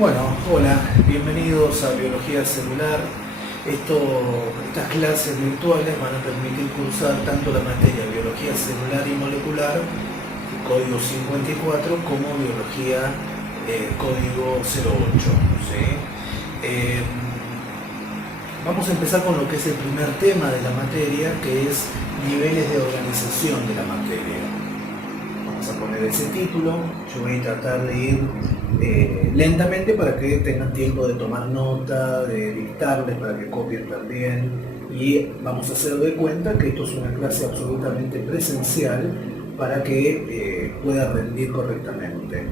Bueno, hola, bienvenidos a Biología Celular. Estas clases virtuales van a permitir cursar tanto la materia Biología Celular y Molecular, código 54, como Biología código 08. ¿Sí? Vamos a empezar con lo que es el primer tema de la materia, que es niveles de organización de la materia. Vamos a poner ese título. Yo voy a tratar de ir lentamente para que tengan tiempo de tomar nota, de dictarles, para que copien también. Y vamos a hacer de cuenta que esto es una clase absolutamente presencial para que pueda rendir correctamente.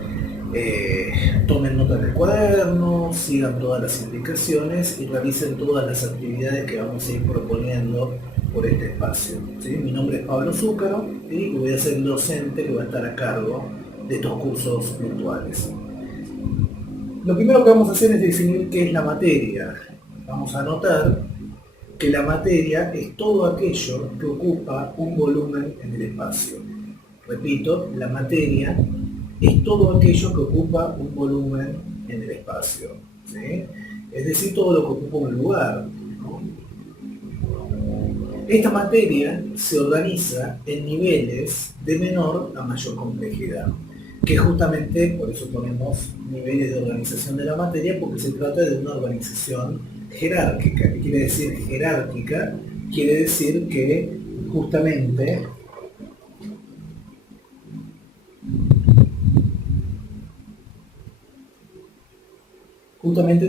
Tomen nota en el cuaderno, sigan todas las indicaciones y realicen todas las actividades que vamos a ir proponiendo por este espacio. ¿Sí? Mi nombre es Pablo Zúcaro y voy a ser el docente que va a estar a cargo de estos cursos virtuales. Lo primero que vamos a hacer es definir qué es la materia. Vamos a notar que la materia es todo aquello que ocupa un volumen en el espacio. Repito, la materia es todo aquello que ocupa un volumen en el espacio. ¿Sí? Es decir, todo lo que ocupa un lugar, ¿no? Esta materia se organiza en niveles de menor a mayor complejidad, que justamente por eso ponemos niveles de organización de la materia, porque se trata de una organización jerárquica. ¿Qué quiere decir jerárquica? Quiere decir que justamente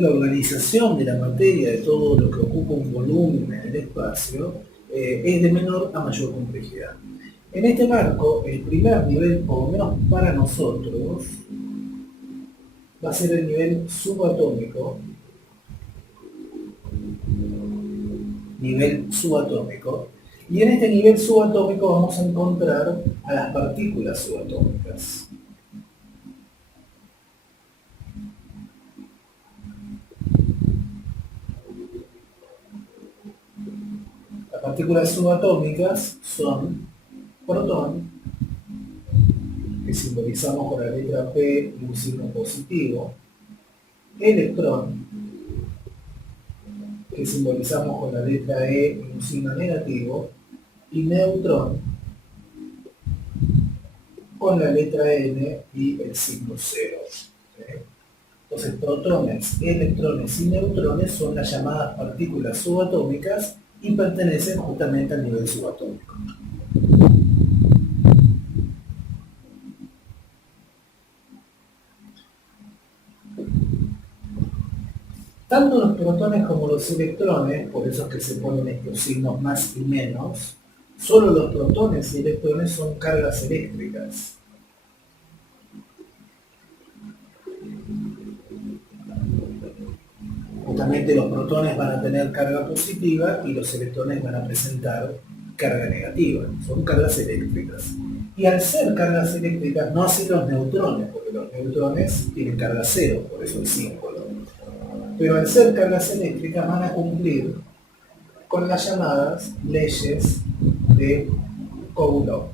la organización de la materia, de todo lo que ocupa un volumen en el espacio, es de menor a mayor complejidad. En este marco, el primer nivel, por lo menos para nosotros, va a ser el nivel subatómico. Y en este nivel subatómico vamos a encontrar a las partículas subatómicas. Las partículas subatómicas son protón, que simbolizamos con la letra P y un signo positivo, electrón, que simbolizamos con la letra E y un signo negativo, y neutrón, con la letra N y el signo 0. ¿Sí? Entonces, protones, electrones y neutrones son las llamadas partículas subatómicas y pertenecen justamente al nivel subatómico. Tanto los protones como los electrones, por eso es que se ponen estos signos más y menos, solo los protones y electrones son cargas eléctricas. Justamente los protones van a tener carga positiva y los electrones van a presentar carga negativa. Son cargas eléctricas. Y al ser cargas eléctricas, no así los neutrones, porque los neutrones tienen carga cero, por eso el símbolo. Pero al ser cargas eléctricas van a cumplir con las llamadas leyes de Coulomb.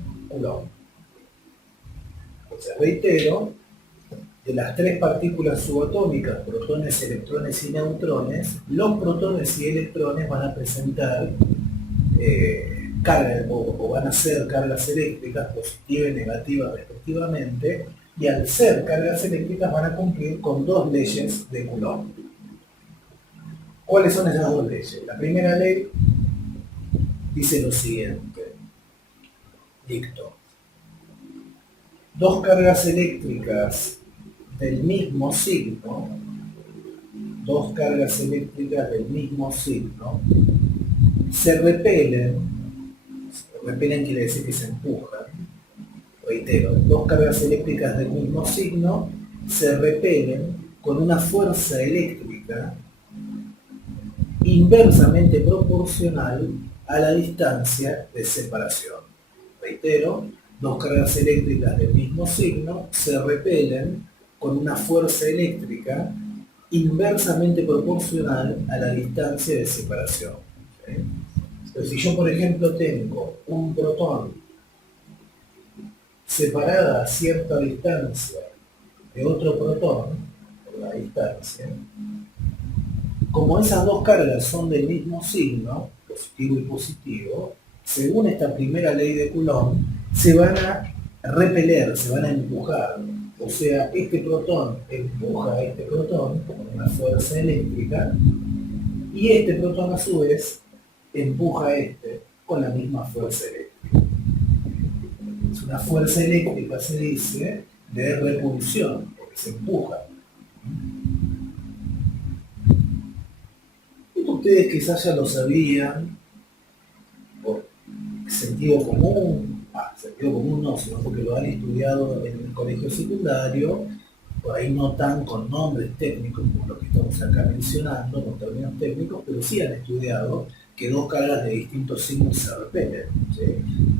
O sea, reitero, de las tres partículas subatómicas, protones, electrones y neutrones, los protones y electrones van a presentar carga o van a ser cargas eléctricas positivas y negativas respectivamente, y al ser cargas eléctricas van a cumplir con dos leyes de Coulomb. ¿Cuáles son esas dos leyes? La primera ley dice lo siguiente, dicto: dos cargas eléctricas del mismo signo, se repelen quiere decir que se empujan, reitero, dos cargas eléctricas del mismo signo se repelen con una fuerza eléctrica inversamente proporcional a la distancia de separación. Reitero, dos cargas eléctricas del mismo signo se repelen con una fuerza eléctrica inversamente proporcional a la distancia de separación. ¿Sí? Entonces, si yo, por ejemplo, tengo un protón separada a cierta distancia de otro protón, por por la distancia, como esas dos cargas son del mismo signo, positivo y positivo, según esta primera ley de Coulomb, se van a repeler, se van a empujar. O sea, este protón empuja a este protón con una fuerza eléctrica y este protón a su vez empuja a este con la misma fuerza eléctrica. Es una fuerza eléctrica, se dice, de repulsión, porque se empuja. Ustedes quizás ya lo sabían por sentido común no, sino porque lo han estudiado en el colegio secundario, por ahí no tan con nombres técnicos como los que estamos acá mencionando, con términos técnicos, pero sí han estudiado que dos cargas de distintos signos se repelen. ¿Sí?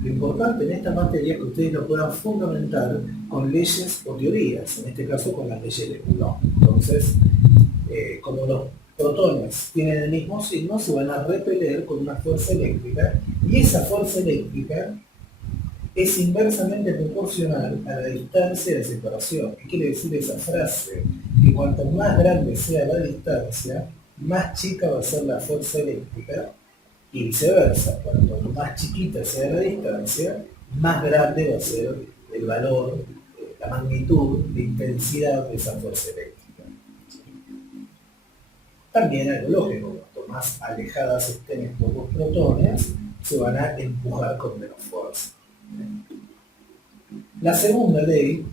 Lo importante en esta materia es que ustedes lo puedan fundamentar con leyes o teorías, en este caso con las leyes de Coulomb. Entonces, como los protones tienen el mismo signo, se van a repeler con una fuerza eléctrica y esa fuerza eléctrica es inversamente proporcional a la distancia de separación. ¿Qué quiere decir esa frase? Que cuanto más grande sea la distancia, más chica va a ser la fuerza eléctrica y viceversa. Cuanto más chiquita sea la distancia, más grande va a ser el valor, la magnitud, la intensidad de esa fuerza eléctrica. También algo lógico, cuanto más alejadas estén estos dos protones, se van a empujar con menos fuerza. La segunda ley,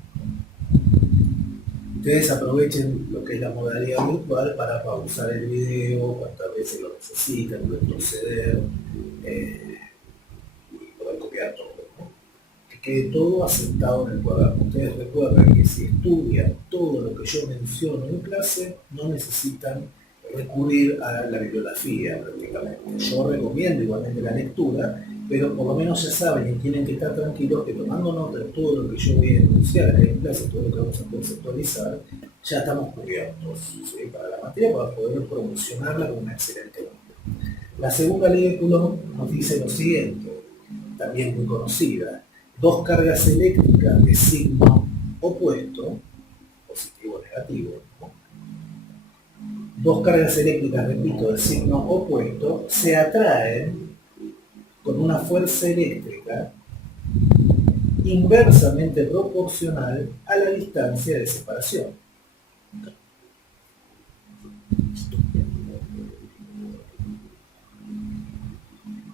ustedes aprovechen lo que es la modalidad virtual para pausar el video cuantas veces lo necesitan, retroceder y poder copiar todo, ¿no? Que quede todo asentado en el cuaderno. Ustedes recuerden que si estudian todo lo que yo menciono en clase, no necesitan recurrir a la bibliografía prácticamente. Yo recomiendo igualmente la lectura, pero por lo menos ya saben y tienen que estar tranquilos que tomando nota de todo lo que yo voy a enunciar en clase, todo lo que vamos a conceptualizar, ya estamos cubiertos, ¿sí? Para la materia, para poder promocionarla con una excelente nota. La segunda ley de Coulomb nos dice lo siguiente, también muy conocida: dos cargas eléctricas de signo opuesto, positivo o negativo, ¿no? Dos cargas eléctricas, repito, de signo opuesto, se atraen con una fuerza eléctrica inversamente proporcional a la distancia de separación.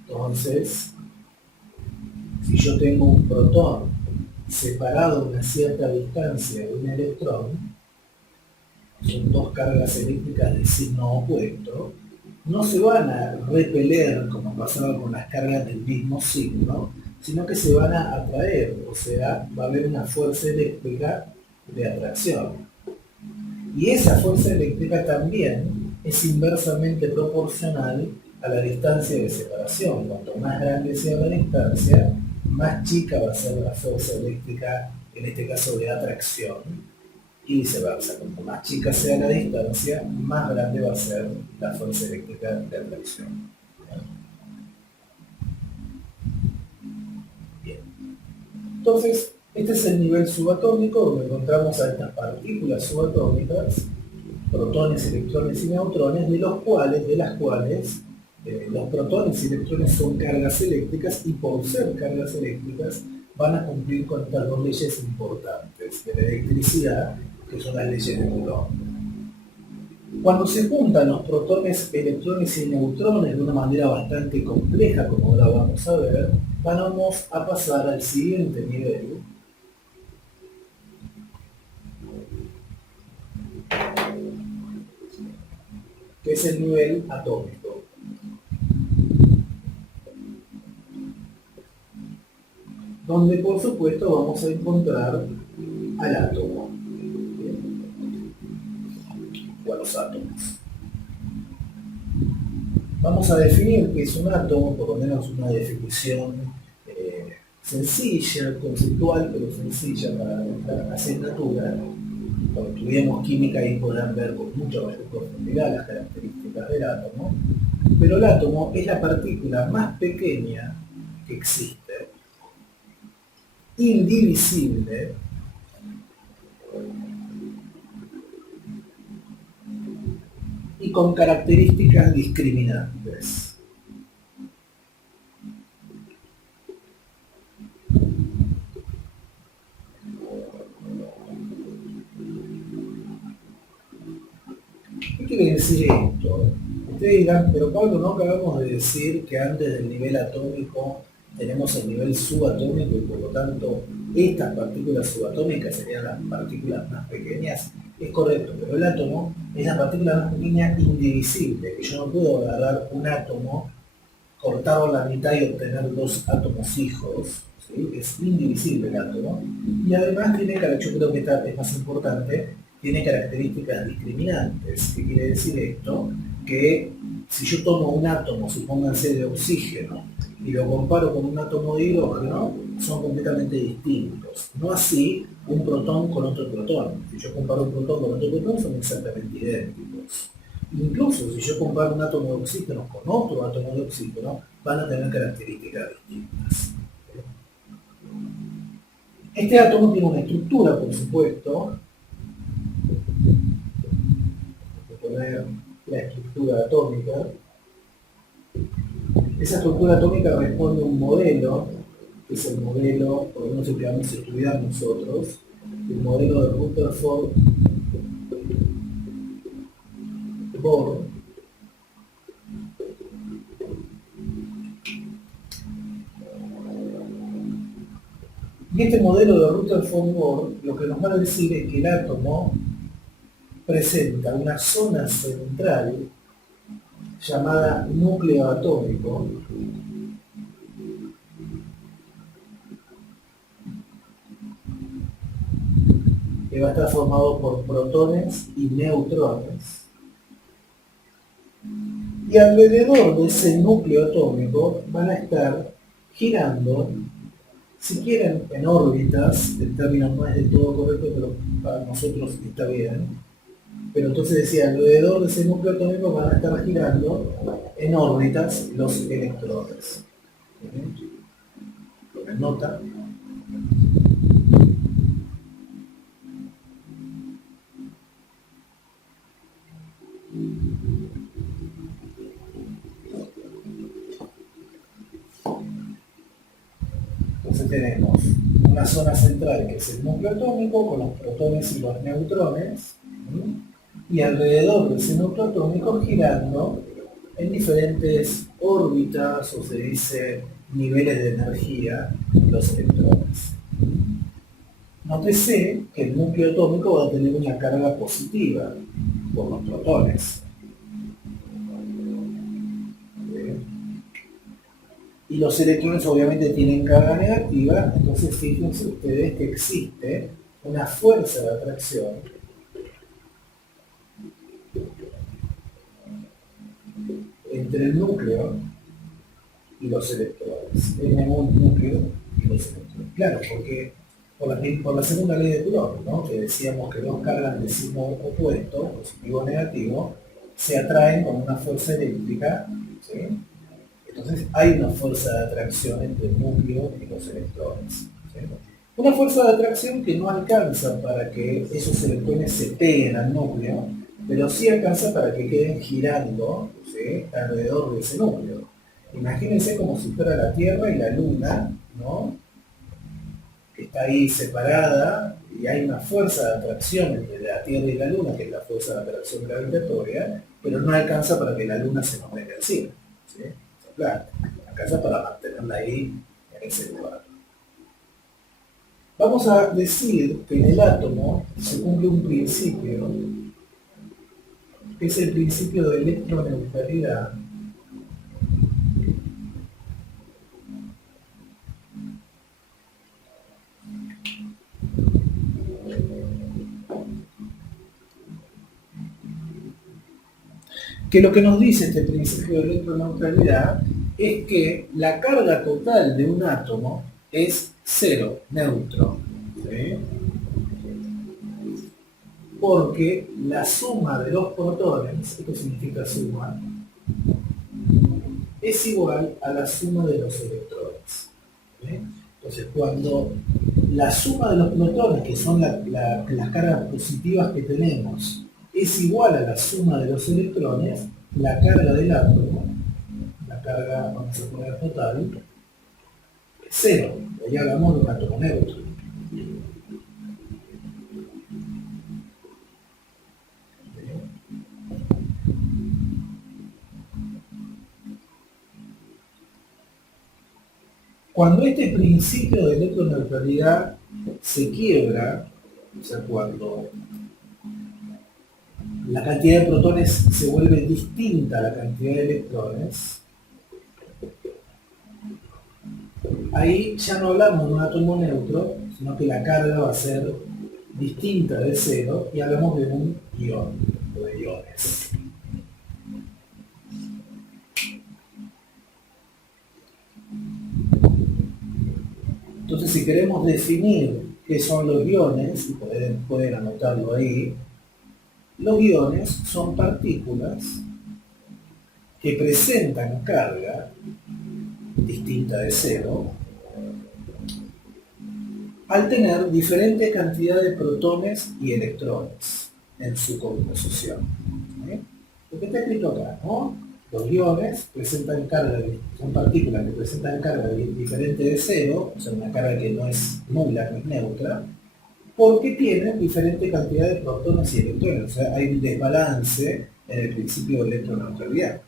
Entonces, si yo tengo un protón separado a una cierta distancia de un electrón, son dos cargas eléctricas de signo opuesto, no se van a repeler como pasaba con las cargas del mismo signo, sino que se van a atraer, o sea, va a haber una fuerza eléctrica de atracción. Y esa fuerza eléctrica también es inversamente proporcional a la distancia de separación. Cuanto más grande sea la distancia, más chica va a ser la fuerza eléctrica, en este caso de atracción. Y viceversa, cuanto más chica sea la distancia, más grande va a ser la fuerza eléctrica de atracción. Bien. Entonces, este es el nivel subatómico donde encontramos a estas partículas subatómicas, protones, electrones y neutrones, de las cuales los protones y electrones son cargas eléctricas y por ser cargas eléctricas van a cumplir con estas dos leyes importantes de la electricidad, que son las leyes de Coulomb. Cuando se juntan los protones, electrones y neutrones de una manera bastante compleja, como ahora vamos a ver, vamos a pasar al siguiente nivel, que es el nivel atómico. Donde por supuesto vamos a encontrar al átomo. O a los átomos. Vamos a definir qué es un átomo, por lo menos una definición sencilla, conceptual, pero sencilla para nuestra asignatura. Cuando estudiemos química ahí podrán ver con mucha mayor profundidad las características del átomo. Pero el átomo es la partícula más pequeña que existe, indivisible, y con características discriminantes. ¿Qué quiere decir esto? Ustedes dirán, pero Pablo, ¿no acabamos de decir que antes del nivel atómico tenemos el nivel subatómico y por lo tanto estas partículas subatómicas serían las partículas más pequeñas? Es correcto, pero el átomo es la partícula más pequeña indivisible, que yo no puedo agarrar un átomo, cortarlo a la mitad y obtener dos átomos hijos, ¿sí? Es indivisible el átomo, y además tiene, yo creo que esta es más importante, tiene características discriminantes. ¿Qué quiere decir esto? Que si yo tomo un átomo, supónganse de oxígeno, y lo comparo con un átomo de hidrógeno, son completamente distintos. No así un protón con otro protón. Si yo comparo un protón con otro protón, son exactamente idénticos. Incluso si yo comparo un átomo de oxígeno con otro átomo de oxígeno, van a tener características distintas. Este átomo tiene una estructura, por supuesto. Voy a poner la estructura atómica. Esa estructura atómica responde a un modelo, que es el modelo, por lo menos el que vamos a estudiar nosotros, el modelo de Rutherford Bohr. Y este modelo de Rutherford Bohr lo que nos va a decir es que el átomo presenta una zona central llamada núcleo atómico, que va a estar formado por protones y neutrones. Y alrededor de ese núcleo atómico van a estar girando, si quieren en órbitas, el término no es del todo correcto, pero para nosotros está bien. Pero entonces decía, alrededor de ese núcleo atómico van a estar girando en órbitas los electrones. Tomen nota. Entonces tenemos una zona central que es el núcleo atómico con los protones y los neutrones, y alrededor de ese núcleo atómico girando en diferentes órbitas, o se dice niveles de energía, los electrones. Nótese que el núcleo atómico va a tener una carga positiva por los protones. Y los electrones obviamente tienen carga negativa, entonces fíjense ustedes que existe una fuerza de atracción entre el núcleo y los electrones. Tenemos un núcleo y los electrones. Claro, porque por la segunda ley de Coulomb, ¿no? Que decíamos que dos cargas de signo opuesto, positivo o negativo, se atraen con una fuerza eléctrica, ¿sí? Entonces hay una fuerza de atracción entre el núcleo y los electrones, ¿sí? Una fuerza de atracción que no alcanza para que esos electrones se peguen al núcleo, pero sí alcanza para que queden girando, ¿sí?, alrededor de ese núcleo. Imagínense como si fuera la Tierra y la Luna, ¿no?, que está ahí separada, y hay una fuerza de atracción entre la Tierra y la Luna, que es la fuerza de atracción gravitatoria, pero no alcanza para que la Luna se nos venga encima, ¿sí? Claro, alcanza para mantenerla ahí en ese lugar. Vamos a decir que en el átomo se cumple un principio, que es el principio de electroneutralidad, que lo que nos dice este principio de electroneutralidad es que la carga total de un átomo es cero, neutro, ¿sí?, porque la suma de los protones, esto significa suma, es igual a la suma de los electrones, ¿sí? Entonces, cuando la suma de los protones, que son las cargas positivas que tenemos, es igual a la suma de los electrones, la carga del átomo, la carga, vamos a poner total, es cero. Ahí hablamos de un átomo neutro. Cuando este principio de electroneutralidad se quiebra, o sea, cuando la cantidad de protones se vuelve distinta a la cantidad de electrones, ahí ya no hablamos de un átomo neutro, sino que la carga va a ser distinta de cero y hablamos de un ion o de iones. Entonces, si queremos definir qué son los iones, y pueden anotarlo ahí, los iones son partículas que presentan carga distinta de cero al tener diferente cantidad de protones y electrones en su composición. Lo que está escrito acá, ¿no? Los iones presentan carga, son partículas que presentan carga diferente de cero, o sea, una carga que no es nula, no es neutra, porque tienen diferente cantidad de protones y electrones. O sea, hay un desbalance en el principio de electroneutralidad.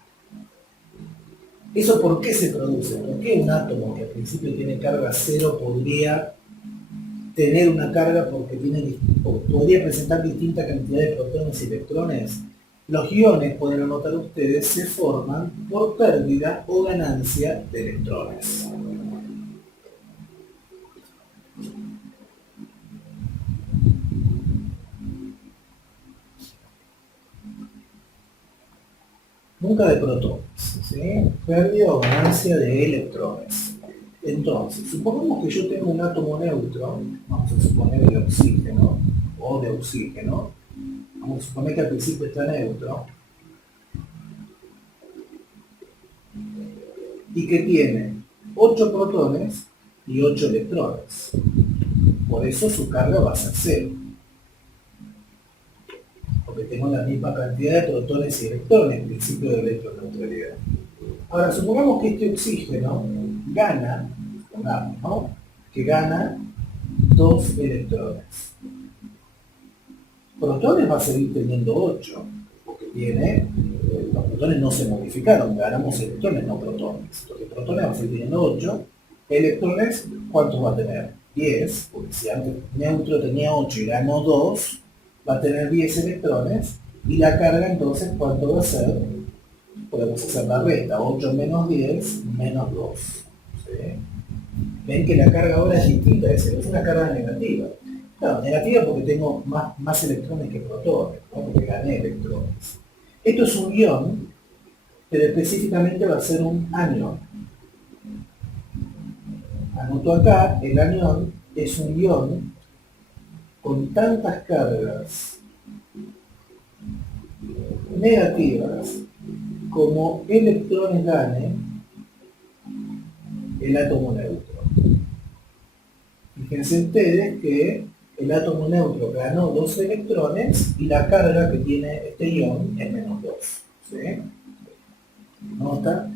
¿Eso por qué se produce? ¿Por qué un átomo que al principio tiene carga cero podría tener una carga porque podría presentar distinta cantidad de protones y electrones? Los iones, pueden anotar ustedes, se forman por pérdida o ganancia de electrones. Nunca de protones, ¿sí? Pérdida o ganancia de electrones. Entonces, supongamos que yo tengo un átomo neutro, vamos a suponer el oxígeno, o de oxígeno. Vamos a suponer que al principio está neutro y que tiene 8 protones y 8 electrones. Por eso su carga va a ser cero, porque tengo la misma cantidad de protones y electrones, principio de electroneutralidad. Ahora, supongamos que este oxígeno gana, supongamos, ¿no?, que gana 2 electrones. Protones va a seguir teniendo 8, porque los protones no se modificaron, ganamos electrones, no protones. Entonces protones va a seguir teniendo 8, electrones, ¿cuántos va a tener? 10, porque si antes neutro tenía 8 y ganó 2, va a tener 10 electrones, y la carga entonces, ¿cuánto va a ser? Podemos hacer la resta, 8 menos 10, menos 2. ¿Sí? Ven que la carga ahora es distinta de cero, es una carga negativa. Claro, negativa porque tengo más electrones que protones, ¿no? Porque gané electrones. Esto es un ion, pero específicamente va a ser un anión. Anoto acá, el anión es un ion con tantas cargas negativas como electrones gane el átomo neutro. Fíjense ustedes que el átomo neutro ganó 2 electrones y la carga que tiene este ion es menos 2. ¿Sí? ¿Nota?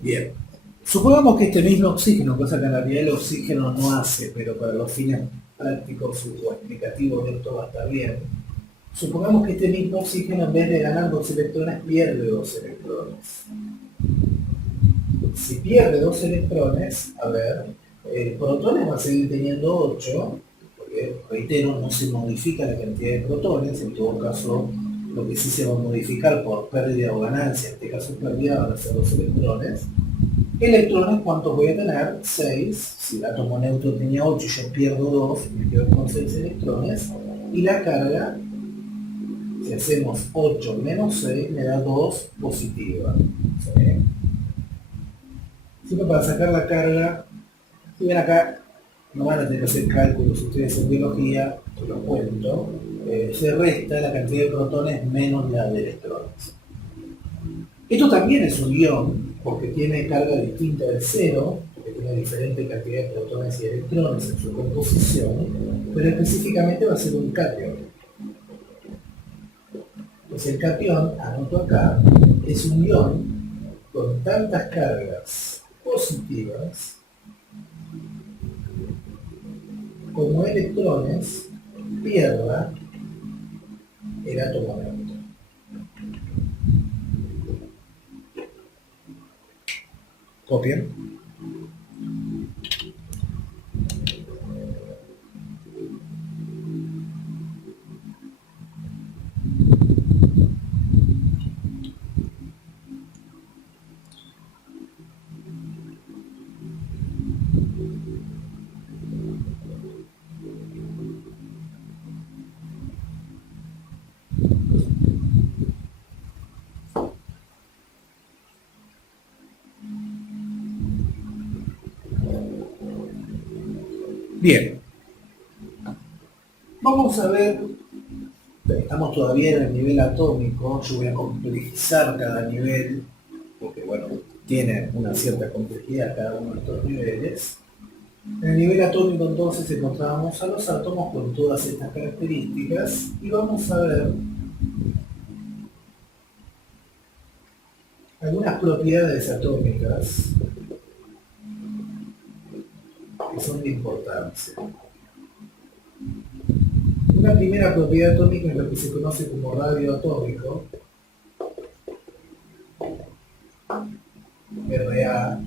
Bien, supongamos que este mismo oxígeno, cosa que en realidad el oxígeno no hace, pero para los fines prácticos o explicativos de esto va a estar bien. Supongamos que este mismo oxígeno, en vez de ganar 2 electrones, pierde 2 electrones. Si pierde 2 electrones, a ver, protones va a seguir teniendo 8, porque, reitero, no se modifica la cantidad de protones, en todo caso, lo que sí se va a modificar por pérdida o ganancia, en este caso pérdida, van a ser 2 electrones. Electrones, ¿cuántos voy a tener? 6. Si el átomo neutro tenía 8 y yo pierdo 2, me quedo con 6 electrones. Y la carga, Si hacemos 8 menos 6 me da 2 positiva. ¿Sí? Siempre para sacar la carga, si ven acá, no van a tener que hacer cálculos ustedes en biología, te lo cuento, se resta la cantidad de protones menos la de electrones. Esto también es un ion, porque tiene carga distinta del cero, porque tiene diferente cantidad de protones y electrones en su composición, pero específicamente va a ser un catión. Pues el catión, anoto acá, es un ion con tantas cargas positivas como electrones pierda el átomo neutro. ¿Copian? Bien, vamos a ver, estamos todavía en el nivel atómico, yo voy a complejizar cada nivel, porque bueno, tiene una cierta complejidad cada uno de estos niveles. En el nivel atómico entonces encontrábamos a los átomos con todas estas características y vamos a ver algunas propiedades atómicas que son de importancia. Una primera propiedad atómica es lo que se conoce como radio atómico, Ra.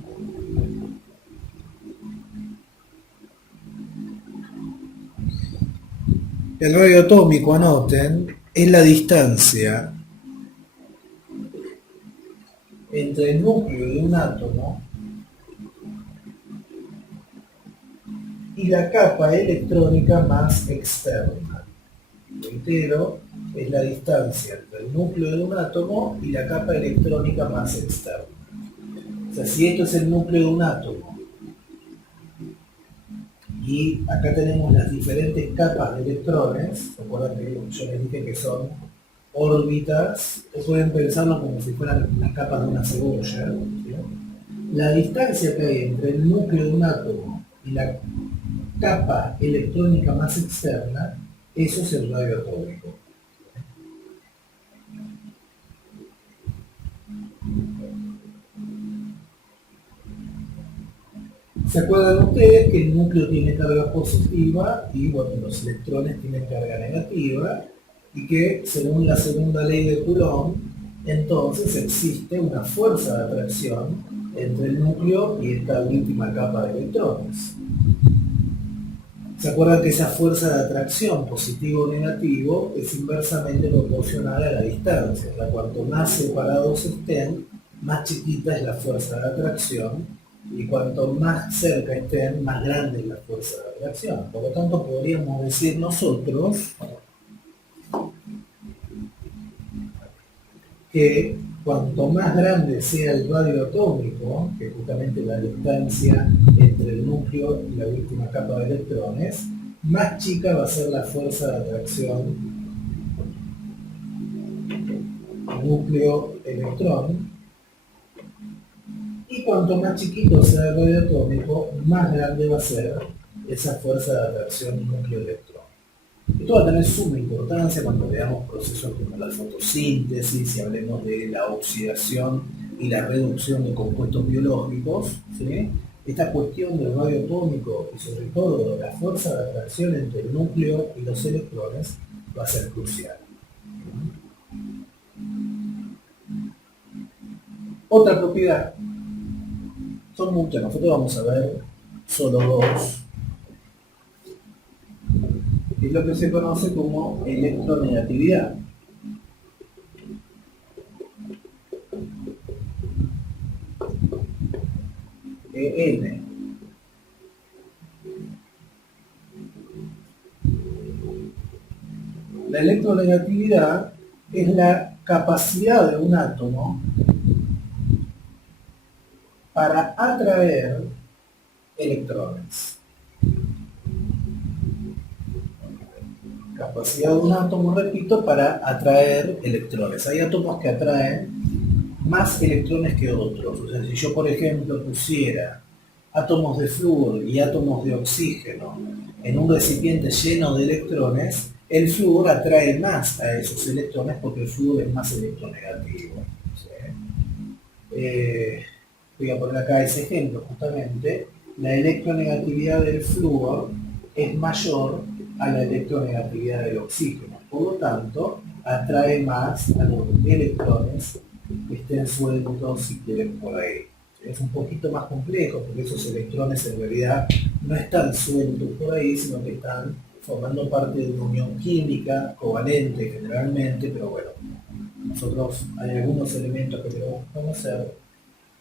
El radio atómico, anoten, es la distancia entre el núcleo de un átomo y la capa electrónica más externa. Reitero, es la distancia entre el núcleo de un átomo y la capa electrónica más externa. O sea, si esto es el núcleo de un átomo y acá tenemos las diferentes capas de electrones, recuerden que yo les dije que son órbitas, o pueden pensarlo como si fueran las capas de una cebolla, ¿sí? La distancia que hay entre el núcleo de un átomo y la capa electrónica más externa, eso es el radio atómico. ¿Se acuerdan ustedes que el núcleo tiene carga positiva y bueno, los electrones tienen carga negativa y que según la segunda ley de Coulomb, entonces existe una fuerza de atracción entre el núcleo y esta última capa de electrones? ¿Se acuerdan que esa fuerza de atracción, positivo o negativo, es inversamente proporcional a la distancia? O sea, cuanto más separados estén, más chiquita es la fuerza de atracción, y cuanto más cerca estén, más grande es la fuerza de atracción. Por lo tanto, podríamos decir nosotros que cuanto más grande sea el radio atómico, que es justamente la distancia entre el núcleo y la última capa de electrones, más chica va a ser la fuerza de atracción núcleo-electrón, y cuanto más chiquito sea el radio atómico, más grande va a ser esa fuerza de atracción núcleo-electrón. Esto va a tener suma importancia cuando veamos procesos como la fotosíntesis y hablemos de la oxidación y la reducción de compuestos biológicos, ¿sí? Esta cuestión del radio atómico y sobre todo la fuerza de atracción entre el núcleo y los electrones va a ser crucial. Otra propiedad, son muchas, nosotros vamos a ver solo dos, es lo que se conoce como electronegatividad. EN. La electronegatividad es la capacidad de un átomo para atraer electrones. Capacidad de un átomo, repito, para atraer electrones. Hay átomos que atraen más electrones que otros. O sea, si yo, por ejemplo, pusiera átomos de flúor y átomos de oxígeno en un recipiente lleno de electrones, el flúor atrae más a esos electrones porque el flúor es más electronegativo. ¿Sí? Voy a poner acá ese ejemplo, justamente. La electronegatividad del flúor es mayor a la electronegatividad del oxígeno. Por lo tanto, atrae más a los electrones que estén sueltos, si quieren, por ahí. Es un poquito más complejo, porque esos electrones en realidad no están sueltos por ahí, sino que están formando parte de una unión química, covalente generalmente, pero bueno, nosotros hay algunos elementos que tenemos que conocer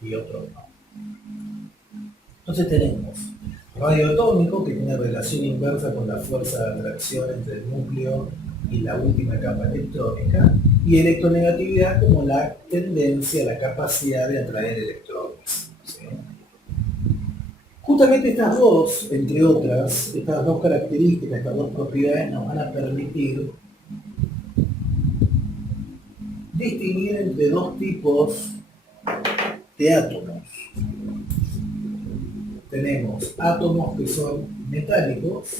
y otros no. Entonces tenemos radio atómico, que tiene relación inversa con la fuerza de atracción entre el núcleo y la última capa electrónica, y electronegatividad como la tendencia, la capacidad de atraer electrones. ¿Sí? Justamente estas dos, entre otras, estas dos características, estas dos propiedades nos van a permitir distinguir entre dos tipos de átomos. Tenemos átomos que son metálicos,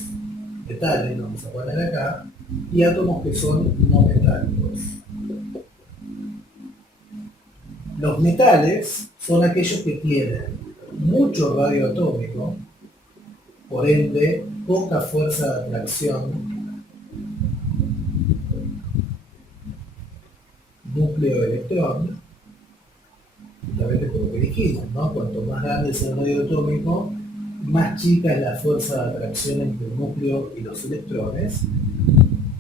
metales, vamos a poner acá, y átomos que son no metálicos. Los metales son aquellos que tienen mucho radio atómico, por ende, poca fuerza de atracción, núcleo-electrón, justamente por lo que dijimos, ¿no? Cuanto más grande es el radio atómico, más chica es la fuerza de atracción entre el núcleo y los electrones,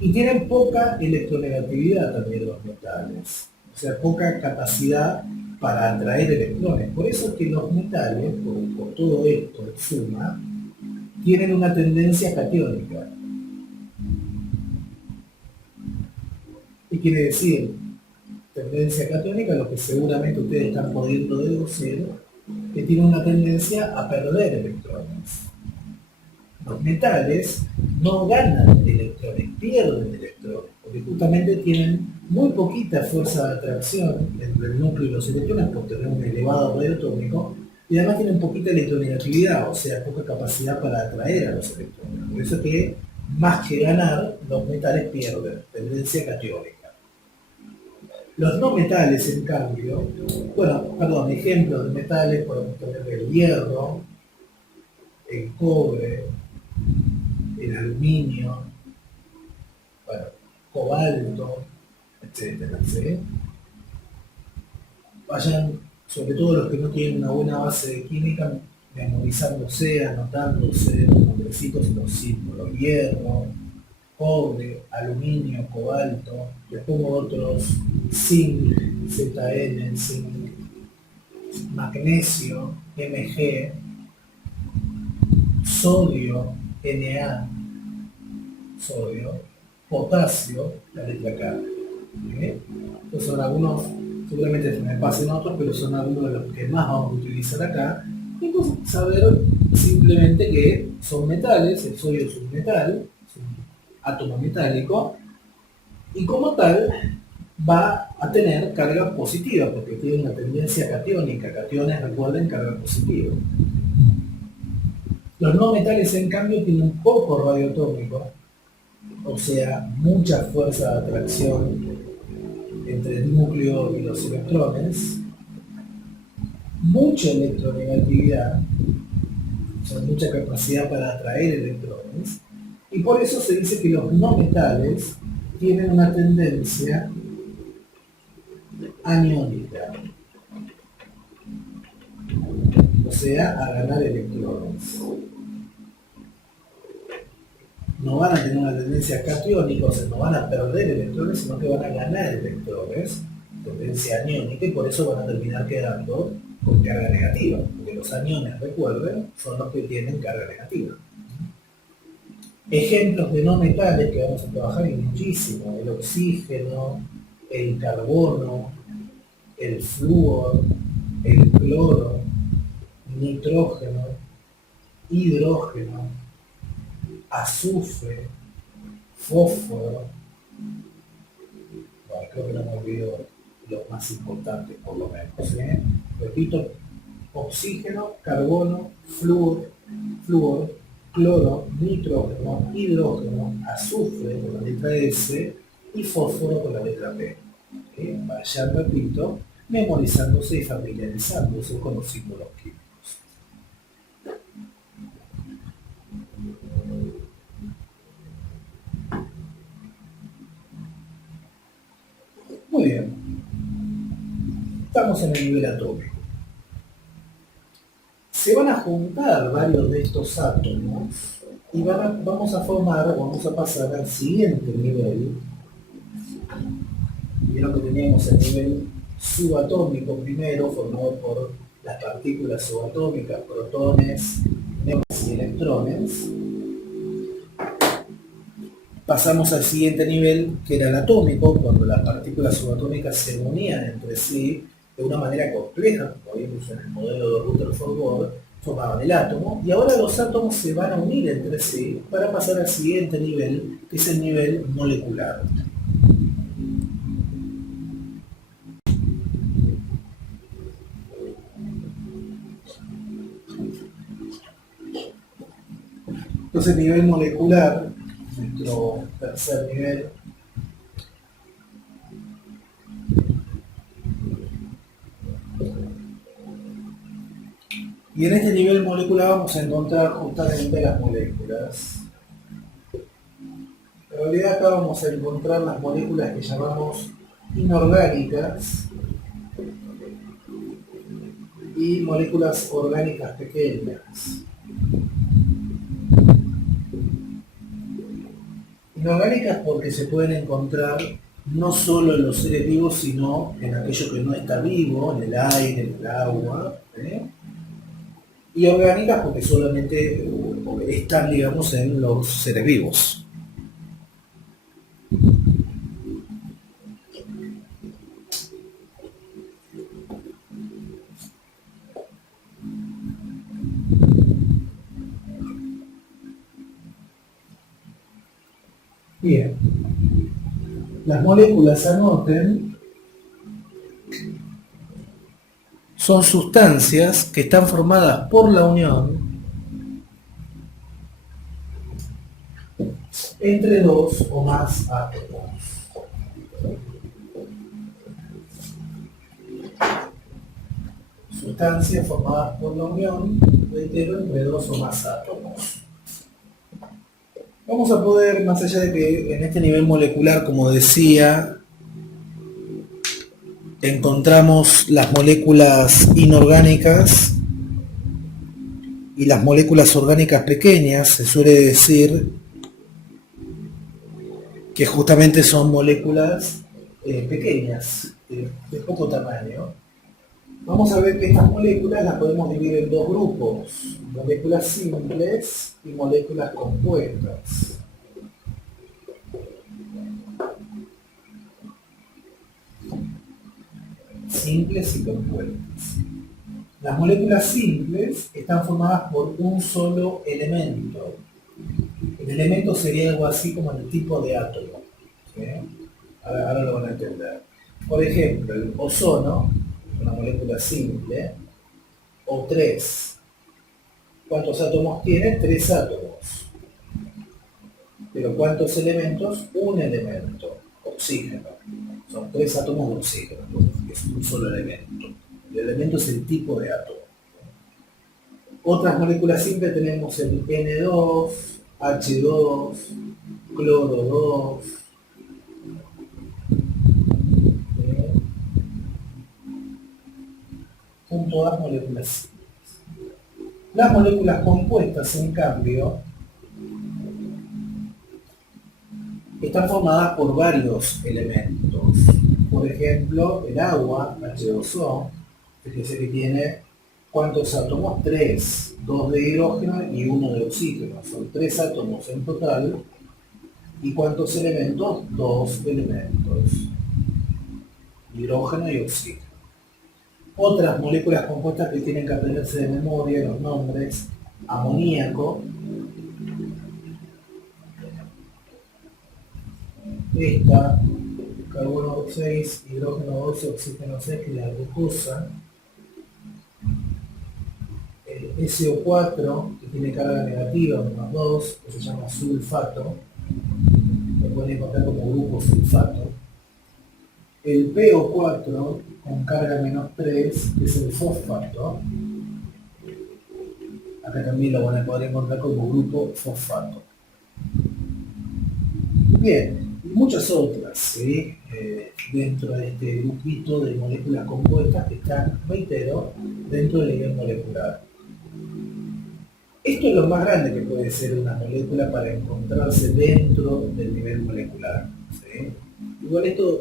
y tienen poca electronegatividad también los metales, o sea, poca capacidad para atraer electrones. Por eso es que los metales, por todo esto en suma, tienen una tendencia catiónica. ¿Qué quiere decir tendencia catiónica? Lo que seguramente ustedes están pudiendo deducir, que tiene una tendencia a perder electrones. Los metales no ganan electrones, pierden electrones, porque justamente tienen muy poquita fuerza de atracción entre el núcleo y los electrones por tener un elevado radio atómico, y además tienen poquita electronegatividad, o sea, poca capacidad para atraer a los electrones. Por eso que, más que ganar, los metales pierden, tendencia catiónica. Los no metales, en cambio, ejemplos de metales podemos tener el hierro, el cobre, el aluminio, cobalto, etcétera. ¿Sí? Vayan, sobre todo los que no tienen una buena base de química, memorizándose, anotándose los nombrecitos y los símbolos: hierro, cobre, aluminio, cobalto, les pongo otros: zinc, Zn, zinc, magnesio, Mg, sodio, Na, sodio, potasio, la letra K. ¿Okay? Estos son algunos, seguramente se me pasen otros, pero son algunos de los que más vamos a utilizar acá. Y pues saber simplemente que son metales, el sodio es un metal, es un átomo metálico, y como tal va a tener carga positiva, porque tiene una tendencia catiónica. Cationes, recuerden, carga positiva. Los no metales, en cambio, tienen poco radio atómico, o sea, mucha fuerza de atracción entre el núcleo y los electrones, mucha electronegatividad, o sea, mucha capacidad para atraer electrones, y por eso se dice que los no metales tienen una tendencia aniónica, o sea, a ganar electrones. No van a tener una tendencia catiónica, o sea, no van a perder electrones, sino que van a ganar electrones, tendencia aniónica, y por eso van a terminar quedando con carga negativa, porque los aniones, recuerden, son los que tienen carga negativa. Ejemplos de no metales que vamos a trabajar muchísimo: el oxígeno, el carbono, el flúor, el cloro, nitrógeno, hidrógeno, azufre, fósforo. Bueno, creo que no me olvido los más importantes por lo menos. Repito, oxígeno, carbono, flúor, cloro, nitrógeno, hidrógeno, azufre con la letra S y fósforo con la letra P. Vayan, repito, memorizándose y familiarizándose con los símbolos químicos. Muy bien. Estamos en el nivel atómico. Se van a juntar varios de estos átomos y vamos a pasar al siguiente nivel. Vieron que teníamos el nivel subatómico primero, formado por las partículas subatómicas, protones, neutrones y electrones. Pasamos al siguiente nivel, que era el atómico, cuando las partículas subatómicas se unían entre sí de una manera compleja, como vimos en el modelo de Rutherford-Bohr, formaban el átomo, y ahora los átomos se van a unir entre sí para pasar al siguiente nivel, que es el nivel molecular. Entonces, nivel molecular, nuestro tercer nivel, y en este nivel molecular vamos a encontrar justamente las moléculas. En realidad acá vamos a encontrar las moléculas que llamamos inorgánicas y moléculas orgánicas pequeñas. Inorgánicas porque se pueden encontrar no solo en los seres vivos, sino en aquello que no está vivo, en el aire, en el agua. Y orgánicas porque solamente están, digamos, en los seres vivos. Bien, las moléculas, anoten, son sustancias que están formadas por la unión entre dos o más átomos. Sustancias formadas por la unión, reitero, entre dos o más átomos. Vamos a poder, más allá de que en este nivel molecular, como decía, encontramos las moléculas inorgánicas y las moléculas orgánicas pequeñas, se suele decir que justamente son moléculas pequeñas, de poco tamaño. Vamos a ver que estas moléculas las podemos dividir en dos grupos, moléculas simples y moléculas compuestas. Simples y compuestas. Las moléculas simples están formadas por un solo elemento. El elemento sería algo así como el tipo de átomo. ¿Sí? Ahora lo van a entender. Por ejemplo, el ozono, una molécula simple, O3. ¿Cuántos átomos tiene? 3 átomos. Pero ¿cuántos elementos? Un elemento, oxígeno. Son 3 átomos de oxígeno, es un solo elemento. El elemento es el tipo de átomo. Otras moléculas simples tenemos el N2, H2, cloro 2. Son todas moléculas simples. Las moléculas compuestas, en cambio, están formadas por varios elementos. Por ejemplo, el agua, H2O, fíjese que tiene ¿cuántos átomos? 3, 2 de hidrógeno y 1 de oxígeno. Son 3 átomos en total. ¿Y cuántos elementos? 2 elementos. hidrógeno y oxígeno. Otras moléculas compuestas que tienen que aprenderse de memoria los nombres: amoníaco, esta, carbono 6, hidrógeno 12, oxígeno 6, que es la glucosa, el SO4, que tiene carga negativa, menos 2, que se llama sulfato, lo pueden encontrar como grupo sulfato, el PO4 con carga menos 3, que es el fosfato, acá también lo van a poder encontrar como grupo fosfato. Bien, y muchas otras, ¿sí? Dentro de este grupito de moléculas compuestas que están, reitero, dentro del nivel molecular. Esto es lo más grande que puede ser una molécula para encontrarse dentro del nivel molecular, ¿sí? Igual esto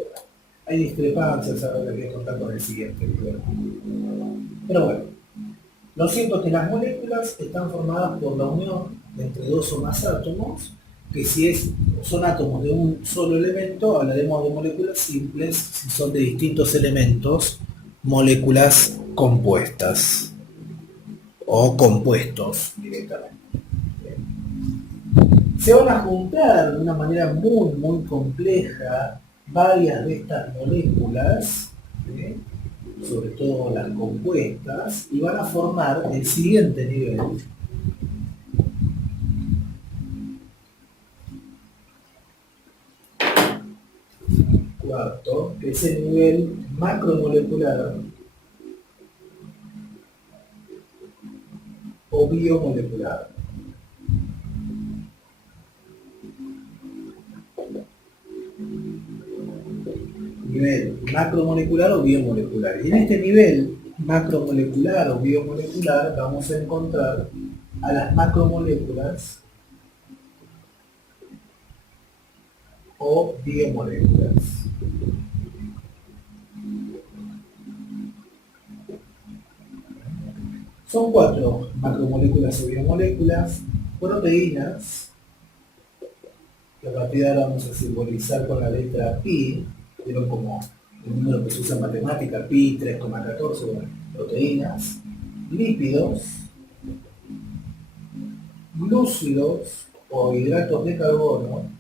hay discrepancias, ahora les voy a contar con el siguiente nivel. Pero bueno, lo cierto es que las moléculas están formadas por la unión entre dos o más átomos, que si son átomos de un solo elemento, hablaremos de moléculas simples; si son de distintos elementos, moléculas compuestas o compuestos directamente. Se van a juntar de una manera muy compleja varias de estas moléculas, ¿sí?, sobre todo las compuestas, y van a formar el siguiente nivel. Cuarto, que es el nivel macromolecular o biomolecular. Nivel macromolecular o biomolecular. Y en este nivel macromolecular o biomolecular vamos a encontrar a las macromoléculas o biomoléculas. Son 4 macromoléculas o biomoléculas: proteínas, que a partir de ahora vamos a simbolizar con la letra pi, pero como el número que se usa en matemática, pi 3,14, bueno, proteínas; lípidos, glúcidos o hidratos de carbono,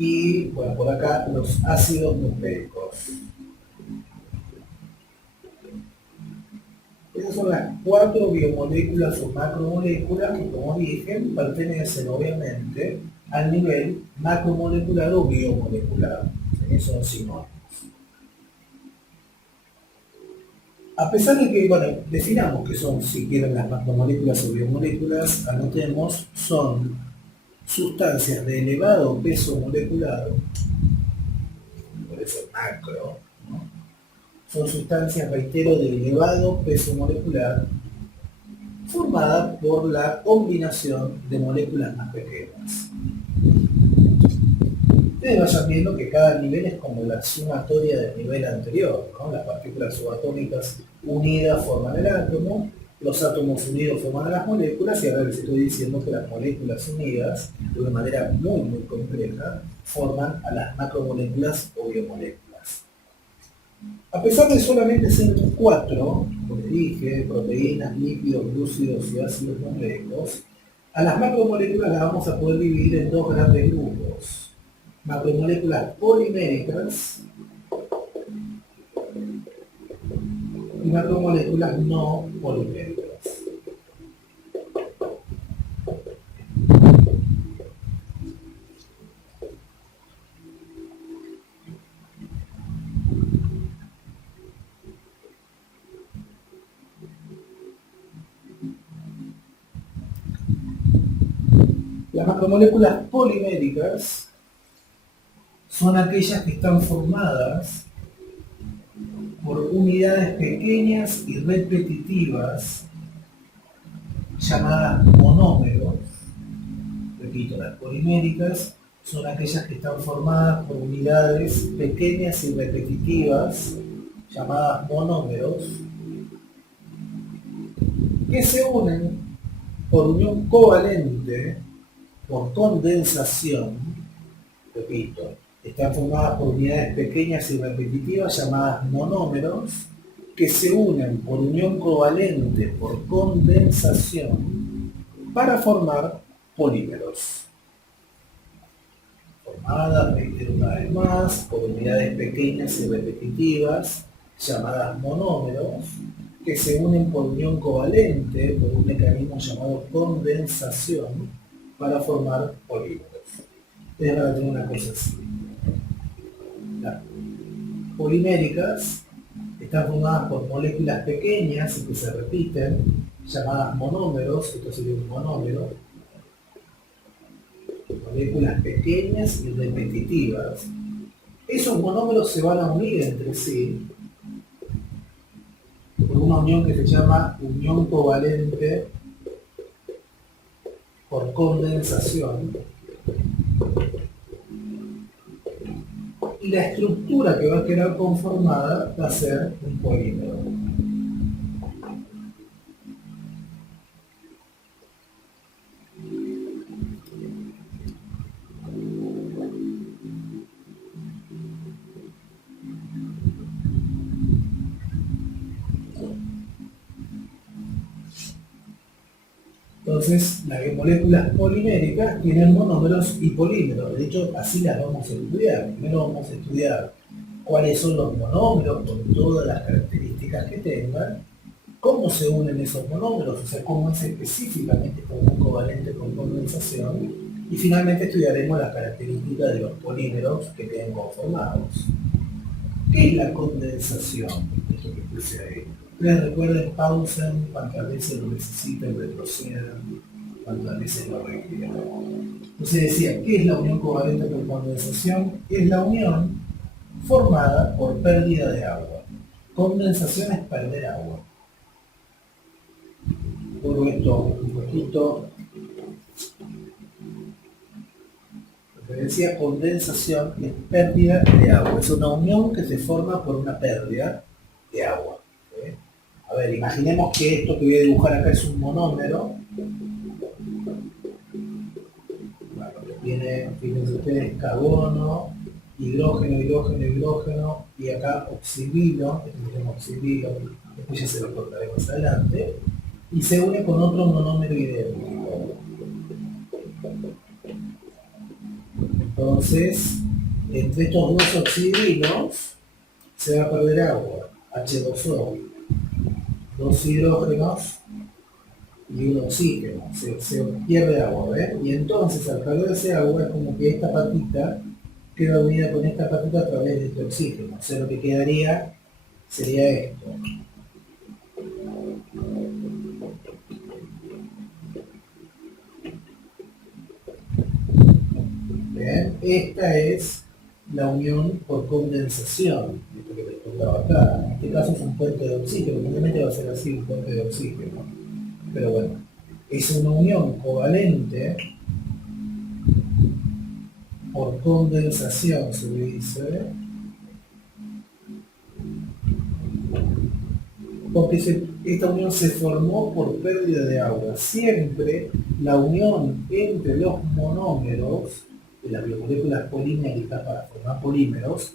y, bueno, por acá los ácidos nucleicos. Esas son las 4 biomoléculas o macromoléculas que, como dije, pertenecen obviamente al nivel macromolecular o biomolecular. Son sinónimos. A pesar de que, bueno, definamos qué son, si quieren, las macromoléculas o biomoléculas, anotemos: son sustancias de elevado peso molecular, por eso macro, ¿no? Son sustancias, reitero, de elevado peso molecular, formadas por la combinación de moléculas más pequeñas. Ustedes vayan viendo que cada nivel es como la sumatoria del nivel anterior, ¿no? Las partículas subatómicas unidas forman el átomo, los átomos unidos forman las moléculas, y ahora les estoy diciendo que las moléculas unidas, de una manera muy compleja, forman a las macromoléculas o biomoléculas. A pesar de solamente ser 4, como les dije, proteínas, lípidos, glúcidos y ácidos nucleicos, a las macromoléculas las vamos a poder dividir en 2 grandes grupos: macromoléculas poliméricas y macromoléculas no poliméricas. Las macromoléculas poliméricas son aquellas que están formadas por unidades pequeñas y repetitivas llamadas monómeros. Repito, las poliméricas son aquellas que están formadas por unidades pequeñas y repetitivas llamadas monómeros, que se unen por unión covalente por condensación, repito, están formadas por unidades pequeñas y repetitivas llamadas monómeros que se unen por unión covalente por condensación para formar polímeros. Formadas, reitero una vez más, por unidades pequeñas y repetitivas llamadas monómeros que se unen por unión covalente por un mecanismo llamado condensación para formar polímeros. Ustedes van a tener una cosa así. Las poliméricas están formadas por moléculas pequeñas y que se repiten, llamadas monómeros, esto sería un monómero, moléculas pequeñas y repetitivas. Esos monómeros se van a unir entre sí por una unión que se llama unión covalente por condensación. Y la estructura que va a quedar conformada va a ser un polímero. Entonces, las moléculas poliméricas tienen monómeros y polímeros. De hecho, así las vamos a estudiar. Primero vamos a estudiar cuáles son los monómeros con todas las características que tengan, cómo se unen esos monómeros, o sea, cómo es específicamente como un covalente con condensación, y finalmente estudiaremos las características de los polímeros que queden conformados. ¿Qué es la condensación? Esto que puse ahí. Ustedes recuerden, pausen cuantas veces lo necesiten, retrocedan cuantas veces lo requieran. Entonces decía, ¿qué es la unión covalente por condensación? Es la unión formada por pérdida de agua. Condensación es perder agua. Por esto un poquito. Lo que decía condensación es pérdida de agua. Es una unión que se forma por una pérdida de agua. A ver, imaginemos que esto que voy a dibujar acá es un monómero. Bueno, que tiene, fíjense ustedes, carbono, hidrógeno, hidrógeno, hidrógeno, y acá oxidilo, este se llama oxidilo, después ya se lo cortaré más adelante, y se une con otro monómero idéntico. Entonces, entre estos dos oxidilos se va a perder agua, H2O. Dos hidrógenos y un oxígeno, se pierde agua, ¿ves? Y entonces al perderse agua es como que esta patita queda unida con esta patita a través de este oxígeno, o sea, lo que quedaría sería esto. ¿Ven? Esta es la unión por condensación, esto que les contaba acá. En este caso es un puente de oxígeno, obviamente va a ser así, un puente de oxígeno. Pero bueno, es una unión covalente por condensación, se le dice, porque esta unión se formó por pérdida de agua. Siempre la unión entre los monómeros de las biomoléculas poliméricas para formar polímeros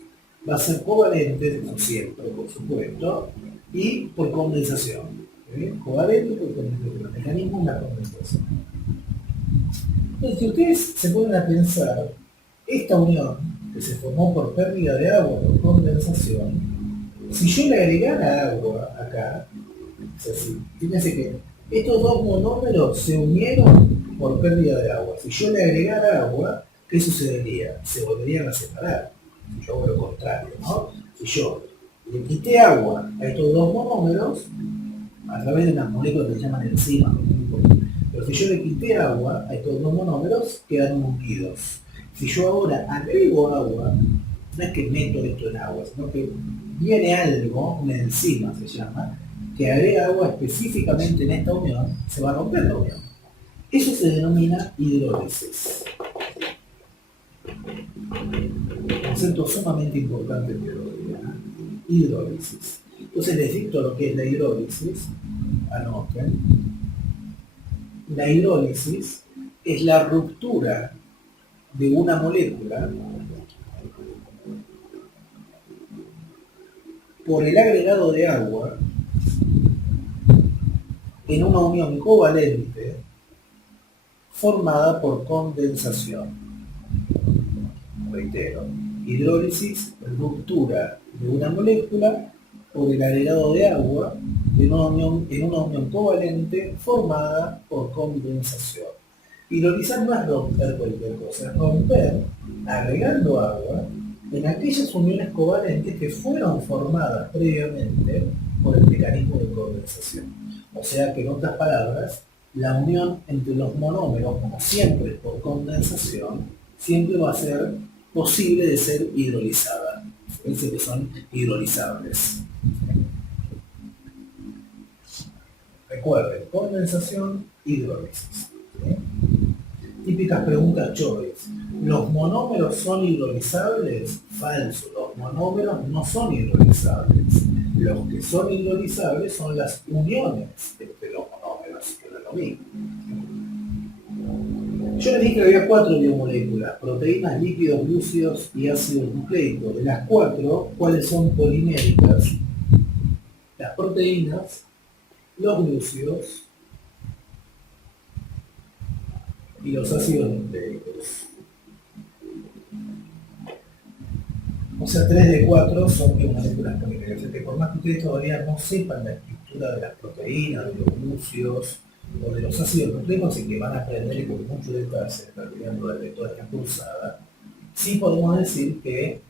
va a ser covalente, no siempre, por supuesto, y por condensación. Covalente por condensación. El mecanismo es la condensación. Entonces, si ustedes se ponen a pensar, esta unión que se formó por pérdida de agua, por condensación, si yo le agregara agua acá, es así, fíjense que estos dos monómeros se unieron por pérdida de agua. Si yo le agregara agua, ¿qué sucedería? Se volverían a separar. Si yo hago lo contrario, ¿no? Si yo le quité agua a estos dos monómeros, a través de unas moléculas que se llaman enzimas, pero si yo le quité agua a estos dos monómeros, quedaron unidos. Si yo ahora agrego agua, no es que meto esto en agua, sino que viene algo, una enzima se llama, que agrega agua específicamente en esta unión, se va a romper la unión. Eso se denomina hidrólisis. Concepto sumamente importante en biología, ¿eh? Hidrólisis. Entonces les dicto lo que es la hidrólisis, anoten. La hidrólisis es la ruptura de una molécula por el agregado de agua en una unión covalente formada por condensación. Reitero, hidrólisis, ruptura de una molécula por el agregado de agua en una unión covalente formada por condensación. Hidrolizar no es romper cualquier cosa, es romper agregando agua en aquellas uniones covalentes que fueron formadas previamente por el mecanismo de condensación. O sea que, en otras palabras, la unión entre los monómeros, como siempre por condensación, siempre va a ser posible de ser hidrolizada. Fíjense que son hidrolizables. Recuerden, condensación, hidrólisis. Típicas preguntas choice. ¿Los monómeros son hidrolizables? Falso, los monómeros no son hidrolizables. Los que son hidrolizables son las uniones entre los monómeros, que no es lo mismo. Yo les dije que había 4 biomoléculas: proteínas, lípidos, glúcidos y ácidos nucleicos. De las 4, ¿cuáles son poliméricas? Las proteínas, los glúcidos y los ácidos nucleicos. O sea, 3 de 4 son biomoléculas poliméricas. O sea que por más que ustedes todavía no sepan la estructura de las proteínas, de los glúcidos o de los ácidos nucleicos, y que van a aprender y con mucho detalle se está estudiando desde toda esta cursada, sí podemos decir que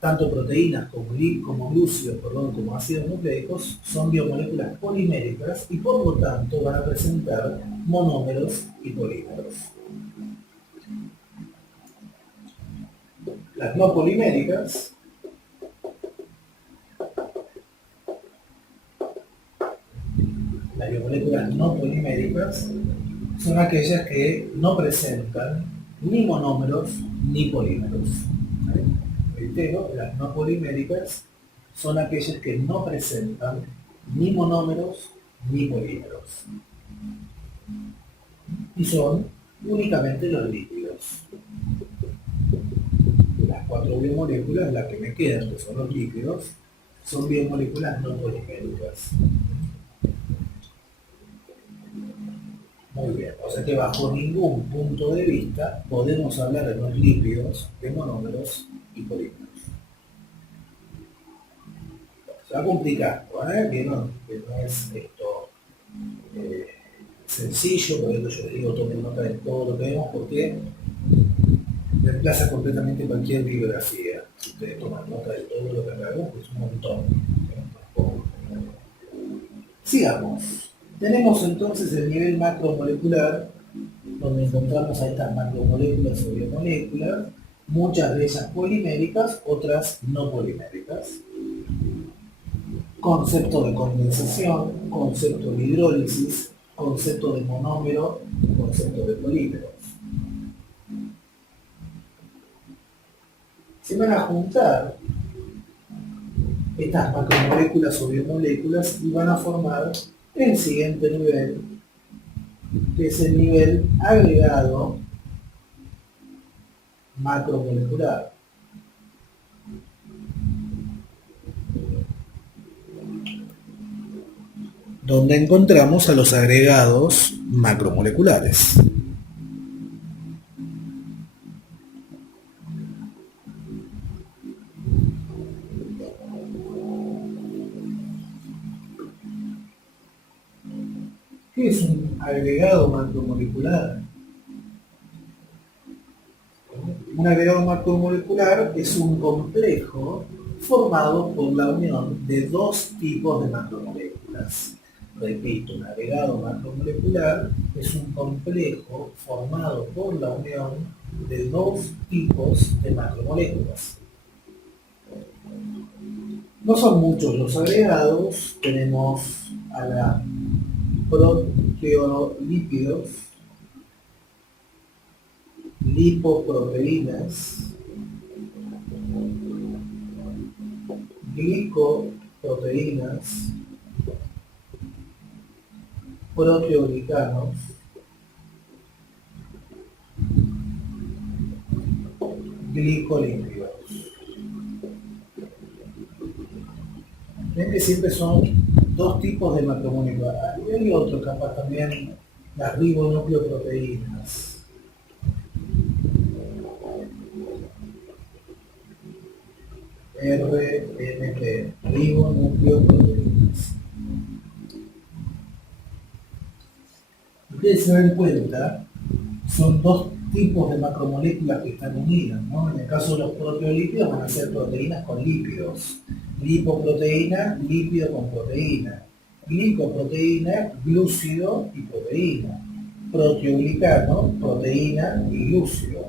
tanto proteínas como glúcidos, como ácidos nucleicos son biomoléculas poliméricas y por lo tanto van a presentar monómeros y polímeros. Las no poliméricas las biomoléculas no poliméricas son aquellas que no presentan ni monómeros ni polímeros. Reitero, las no poliméricas son aquellas que no presentan ni monómeros ni polímeros. Y son únicamente los lípidos. Las 4 biomoléculas, las que me quedan, que son los lípidos, son biomoléculas no poliméricas. Muy bien, o sea que bajo ningún punto de vista podemos hablar de los lípidos, de monómeros y polímeros. Se va complicando, que no es esto sencillo, por eso yo les digo, tomen nota de todo lo que vemos, porque reemplaza completamente cualquier bibliografía. Si ustedes toman nota de todo lo que acabamos, es un montón. Sigamos. Tenemos entonces el nivel macromolecular, donde encontramos a estas macromoléculas o biomoléculas, muchas de ellas poliméricas, otras no poliméricas. Concepto de condensación, concepto de hidrólisis, concepto de monómero, concepto de polímeros. Se van a juntar estas macromoléculas o biomoléculas y van a formar el siguiente nivel, que es el nivel agregado macromolecular. Donde encontramos a los agregados macromoleculares. ¿Qué es un agregado macromolecular? Un agregado macromolecular es un complejo formado por la unión de 2 tipos de macromoléculas. Repito, un agregado macromolecular es un complejo formado por la unión de 2 tipos de macromoléculas. No son muchos los agregados, tenemos a la proteolípidos, lipoproteínas, glicoproteínas, proteoglicanos, glicolípidos. Ven que siempre son dos tipos de macromoléculas. Y hay otro capaz también, las ribonucleoproteínas. RNP, ribonucleoproteínas. Ustedes se dan cuenta, son dos tipos de macromoléculas que están unidas, ¿no? En el caso de los proteolípidos van a ser proteínas con lípidos. Lipoproteína, lípido con proteína. Glicoproteína, glúcido y proteína. Proteoglicano, proteína y glúcido.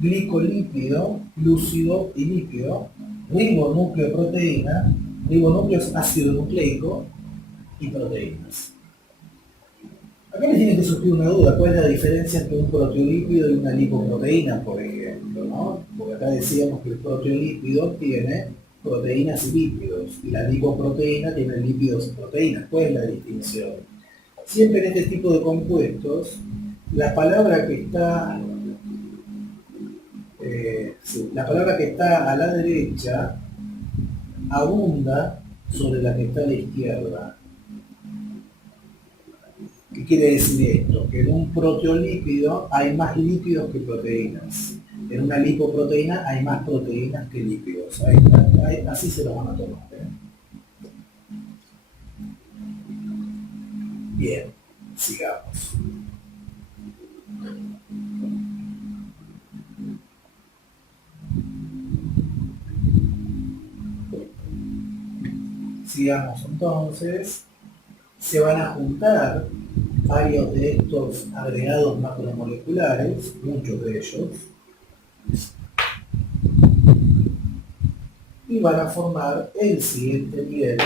Glicolípido, glúcido y lípido. Ribonucleoproteína, ribonúcleo es ácido nucleico y proteínas. Acá me tiene que surgir una duda, ¿cuál es la diferencia entre un proteolípido y una lipoproteína, por ejemplo? ¿No? Porque acá decíamos que el proteolípido tiene proteínas y lípidos, y la lipoproteína tiene lípidos y proteínas. ¿Cuál es la distinción? Siempre en este tipo de compuestos, la palabra que está a la derecha abunda sobre la que está a la izquierda. ¿Qué quiere decir esto? Que en un proteolípido hay más lípidos que proteínas. En una lipoproteína hay más proteínas que lípidos. Así se lo van a tomar. Bien, sigamos. Sigamos entonces. Se van a juntar varios de estos agregados macromoleculares, muchos de ellos, y van a formar el siguiente nivel,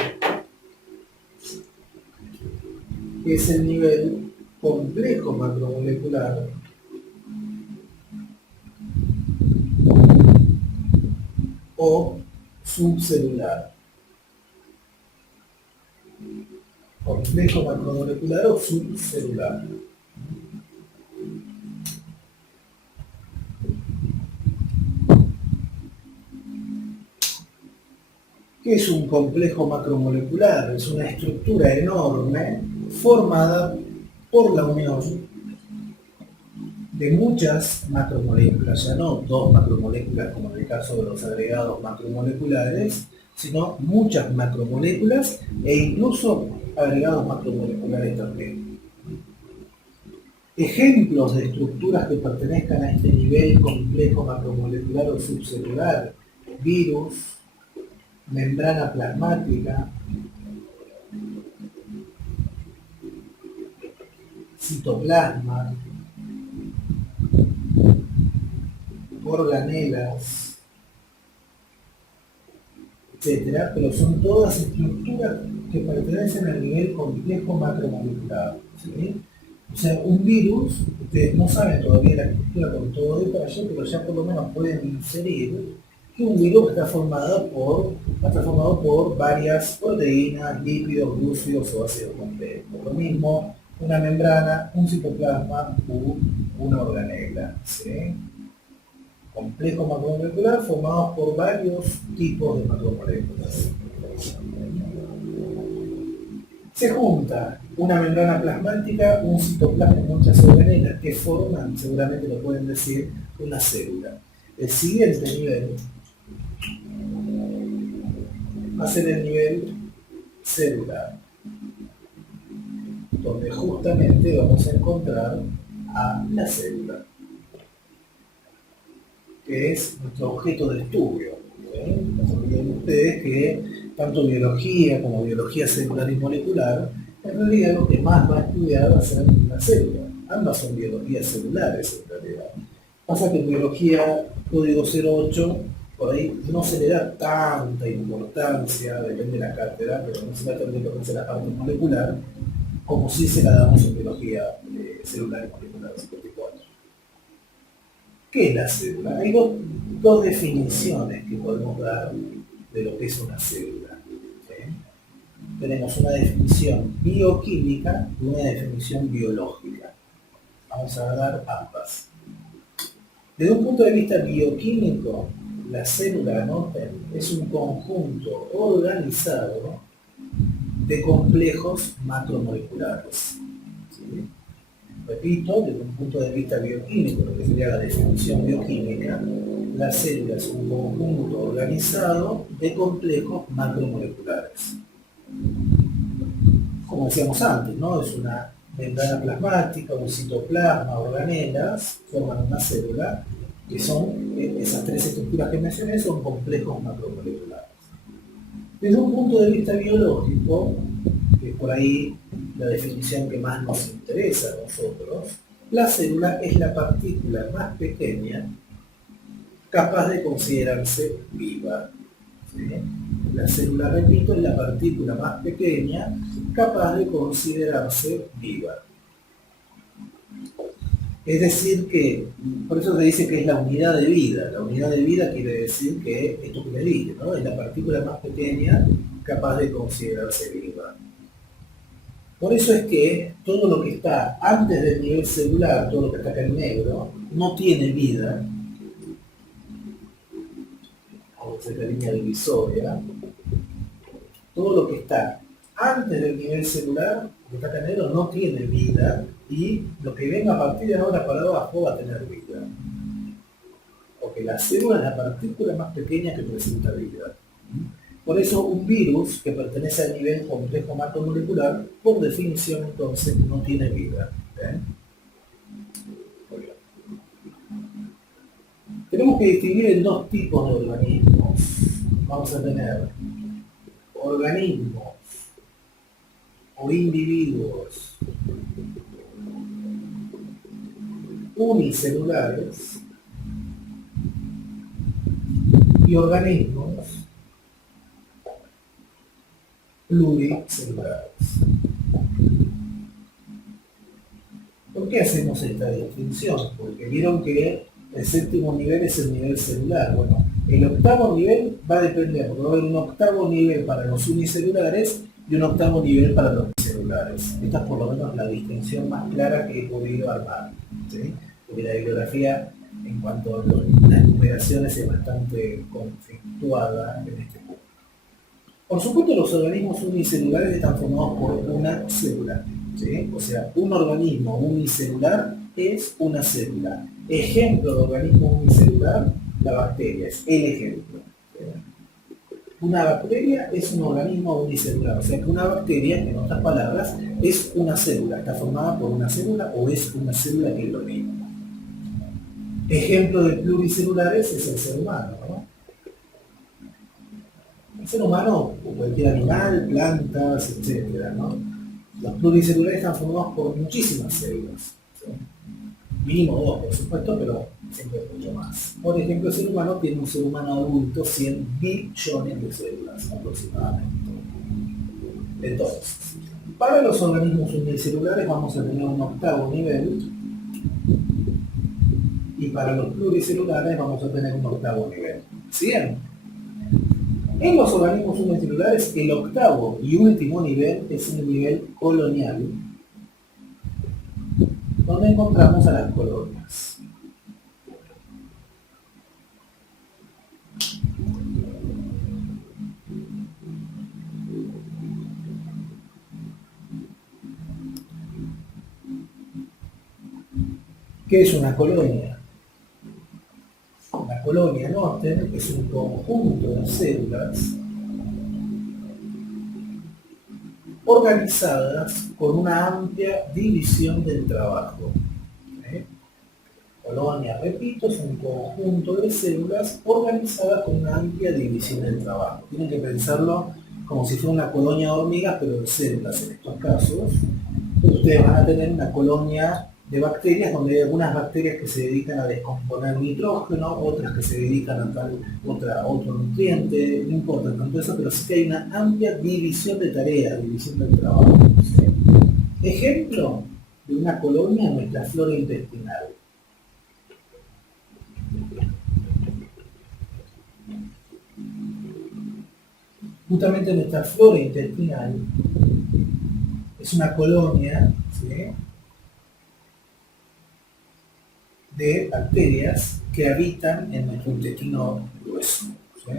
que es el nivel complejo macromolecular o subcelular. Complejo macromolecular o subcelular. ¿Qué es un complejo macromolecular? Es una estructura enorme formada por la unión de muchas macromoléculas, ya no dos macromoléculas como en el caso de los agregados macromoleculares, sino muchas macromoléculas e incluso agregados macromoleculares también. Ejemplos de estructuras que pertenezcan a este nivel complejo macromolecular o subcelular: virus, membrana plasmática, citoplasma, organelas, etcétera, pero son todas estructuras que pertenecen al nivel complejo macromolecular, ¿sí? O sea, un virus, ustedes no saben todavía la estructura con todo detalle, pero ya por lo menos pueden inferir que un virus está formado por varias proteínas, lípidos, glúcidos o ácidos complejos. Lo mismo una membrana, un citoplasma u una organela, ¿sí? Complejo macromolecular formados por varios tipos de macromoléculas. Se junta una membrana plasmática, un citoplasma y muchas organelas que forman, seguramente lo pueden decir, una célula. El siguiente nivel va a ser el nivel celular, donde justamente vamos a encontrar a la célula, que es nuestro objeto de estudio. No se olviden ustedes que tanto biología como biología celular y molecular, en realidad lo que más va a estudiar va a ser la célula. Ambas son biologías celulares en realidad. Pasa que en biología código 08 por ahí no se le da tanta importancia, depende de la cátedra, pero no se le da tanta importancia a la parte molecular, como si se la damos en biología celular y molecular 54. ¿Qué es la célula? Hay dos definiciones que podemos dar de lo que es una célula. ¿Sí? Tenemos una definición bioquímica y una definición biológica. Vamos a dar ambas. Desde un punto de vista bioquímico, la célula, anoten, es un conjunto organizado de complejos macromoleculares. ¿Sí? Repito, desde un punto de vista bioquímico, lo que sería la definición bioquímica, la célula es un conjunto organizado de complejos macromoleculares. Como decíamos antes, ¿no? Es una membrana plasmática, un citoplasma, organelas, forman una célula, que son, esas tres estructuras que mencioné, son complejos macromoleculares. Desde un punto de vista biológico, que es por ahí la definición que más nos interesa a nosotros, la célula es la partícula más pequeña capaz de considerarse viva. ¿Sí? La célula, repito, es la partícula más pequeña capaz de considerarse viva. Es decir que, por eso se dice que es la unidad de vida. La unidad de vida quiere decir que, esto que les dije, ¿no? Es la partícula más pequeña capaz de considerarse viva. Por eso es que todo lo que está antes del nivel celular, todo lo que está acá en negro, no tiene vida. Vamos a hacer la línea divisoria. Todo lo que está antes del nivel celular, lo que está acá en negro, no tiene vida, y lo que venga a partir de ahora para abajo va a tener vida. Porque la célula es la partícula más pequeña que presenta vida. Por eso un virus que pertenece al nivel complejo macromolecular, por definición entonces no tiene vida. Tenemos que distinguir en dos tipos de organismos. Vamos a tener organismos o individuos unicelulares y organismos pluricelulares. ¿Por qué hacemos esta distinción? Porque vieron que el séptimo nivel es el nivel celular. Bueno, el octavo nivel va a depender, porque va a haber un octavo nivel para los unicelulares y un octavo nivel para los bicelulares. Esta es por lo menos la distinción más clara que he podido armar. ¿Sí? Porque la bibliografía en cuanto a las numeraciones es bastante conflictuada en este punto. Por supuesto, los organismos unicelulares están formados por una célula. ¿Sí? O sea, un organismo unicelular es una célula. Ejemplo de organismo unicelular, la bacteria es el ejemplo. Una bacteria es un organismo unicelular, o sea que una bacteria, en otras palabras, es una célula, está formada por una célula o es una célula que es lo mismo. Ejemplo de pluricelulares es el ser humano, ¿no? El ser humano, o cualquier animal, plantas, etc., ¿no? Los pluricelulares están formados por muchísimas células. ¿Sí? Mínimo dos, por supuesto, pero siempre mucho más. Por ejemplo, el ser humano tiene un ser humano adulto 100 billones de células aproximadamente. Entonces, para los organismos unicelulares vamos a tener un octavo nivel y para los pluricelulares vamos a tener un octavo nivel. ¿Bien? En los organismos unicelulares, el octavo y último nivel es el nivel colonial, donde encontramos a las colonias. ¿Qué es una colonia? Una colonia, noten, es un conjunto de células organizadas con una amplia división del trabajo. Colonia, repito, es un conjunto de células organizadas con una amplia división del trabajo. Tienen que pensarlo como si fuera una colonia de hormigas, pero de células en estos casos. Ustedes van a tener una colonia de bacterias donde hay algunas bacterias que se dedican a descomponer nitrógeno, otras que se dedican a otro nutriente, no importa tanto eso, pero sí que hay una amplia división de tareas, división del trabajo. ¿Sí? Ejemplo de una colonia en nuestra flora intestinal. Justamente nuestra flora intestinal es una colonia, ¿sí?, de bacterias que habitan en nuestro intestino grueso. ¿Sí?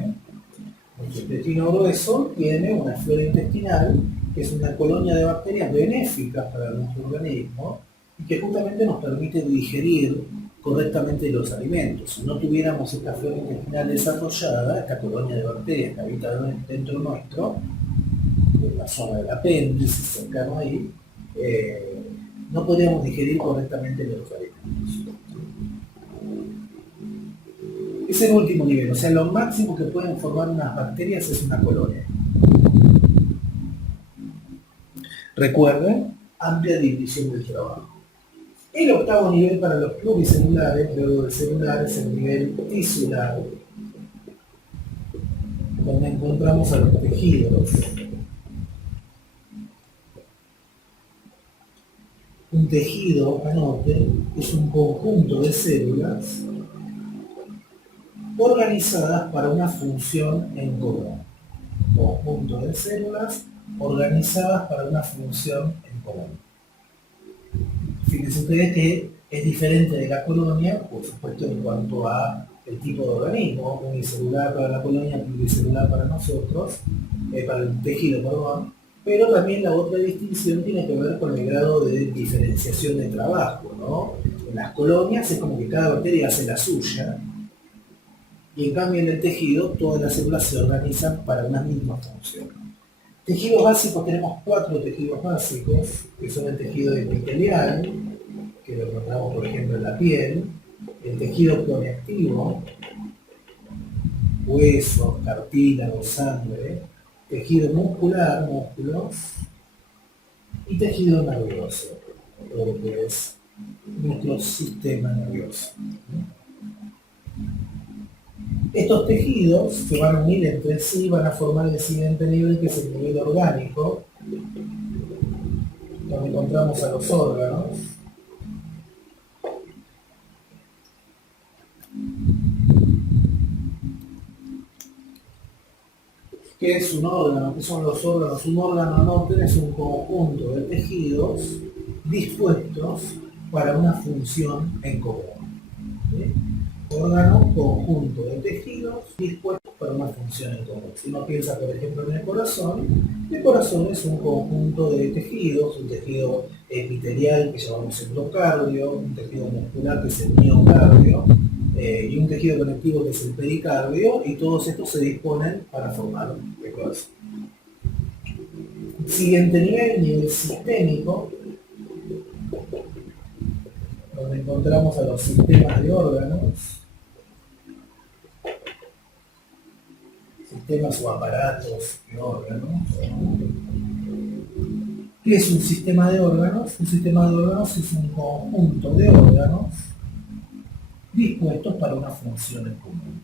Nuestro intestino grueso tiene una flora intestinal que es una colonia de bacterias benéficas para nuestro organismo y que justamente nos permite digerir correctamente los alimentos. Si no tuviéramos esta flora intestinal desarrollada, esta colonia de bacterias que habita dentro nuestro, en la zona del apéndice, cercano ahí, no podríamos digerir correctamente los alimentos. Es el último nivel, o sea, lo máximo que pueden formar unas bacterias es una colonia. Recuerden, amplia división del trabajo. El octavo nivel para los pluricelulares, luego del celular, es el nivel tisular, donde encontramos a los tejidos. Un tejido, anoten, es un conjunto de células organizadas para una función en común. Conjunto de células organizadas para una función en común. Fíjense ustedes que es diferente de la colonia, por supuesto, en cuanto a el tipo de organismo, unicelular para la colonia, pluricelular para nosotros, para el tejido, perdón, pero también la otra distinción tiene que ver con el grado de diferenciación de trabajo, ¿no? En las colonias es como que cada bacteria hace la suya, y en cambio en el tejido todas las células se organizan para una misma función. Tejidos básicos, tenemos 4 tejidos básicos, que son el tejido epitelial, que lo encontramos por ejemplo en la piel, el tejido conectivo, huesos, cartílago, sangre, tejido muscular, músculos, y tejido nervioso, todo lo que es nuestro sistema nervioso. Estos tejidos se van a unir entre sí y van a formar el siguiente nivel, que es el nivel orgánico, donde encontramos a los órganos. ¿Qué es un órgano? ¿Qué son los órganos? Un órgano, anoten, es un conjunto de tejidos dispuestos para una función en común. ¿Sí? Órgano, conjunto de tejidos dispuestos para una función en común. Si uno piensa, por ejemplo, en el corazón es un conjunto de tejidos, un tejido epitelial que llamamos endocardio, un tejido muscular que es el miocardio, y un tejido conectivo que es el pericardio, y todos estos se disponen para formar el corazón. Siguiente nivel sistémico, donde encontramos a los sistemas de órganos, sistemas o aparatos de órganos. ¿Qué es un sistema de órganos? Un sistema de órganos es un conjunto de órganos dispuestos para una función en común.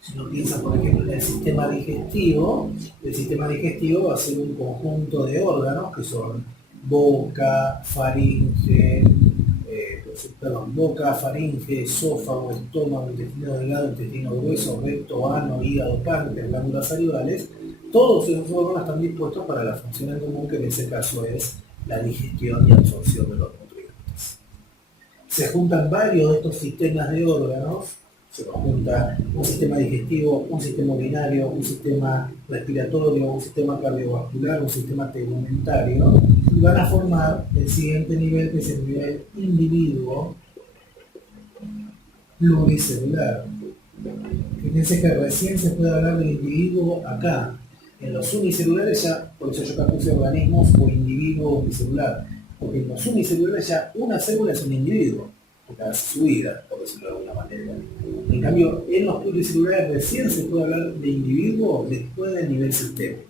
Si uno piensa, por ejemplo, en el sistema digestivo va a ser un conjunto de órganos que son boca, faringe, esófago, estómago, intestino delgado, intestino grueso, recto, ano, hígado, páncreas, glándulas salivales. Todos esos órganos están dispuestos para la función en común, que en ese caso es la digestión y absorción de los nutrientes. Se juntan varios de estos sistemas de órganos, se junta un sistema digestivo, un sistema urinario, un sistema respiratorio, un sistema cardiovascular, un sistema tegumentario, y van a formar el siguiente nivel, que es el nivel individuo pluricelular. Fíjense que recién se puede hablar del individuo acá. En los unicelulares ya, por eso yo acá puse organismos o individuo unicelular, porque en los unicelulares ya una célula es un individuo, porque hace su vida, por decirlo de alguna manera. En cambio, en los pluricelulares recién se puede hablar de individuo después del nivel sistémico.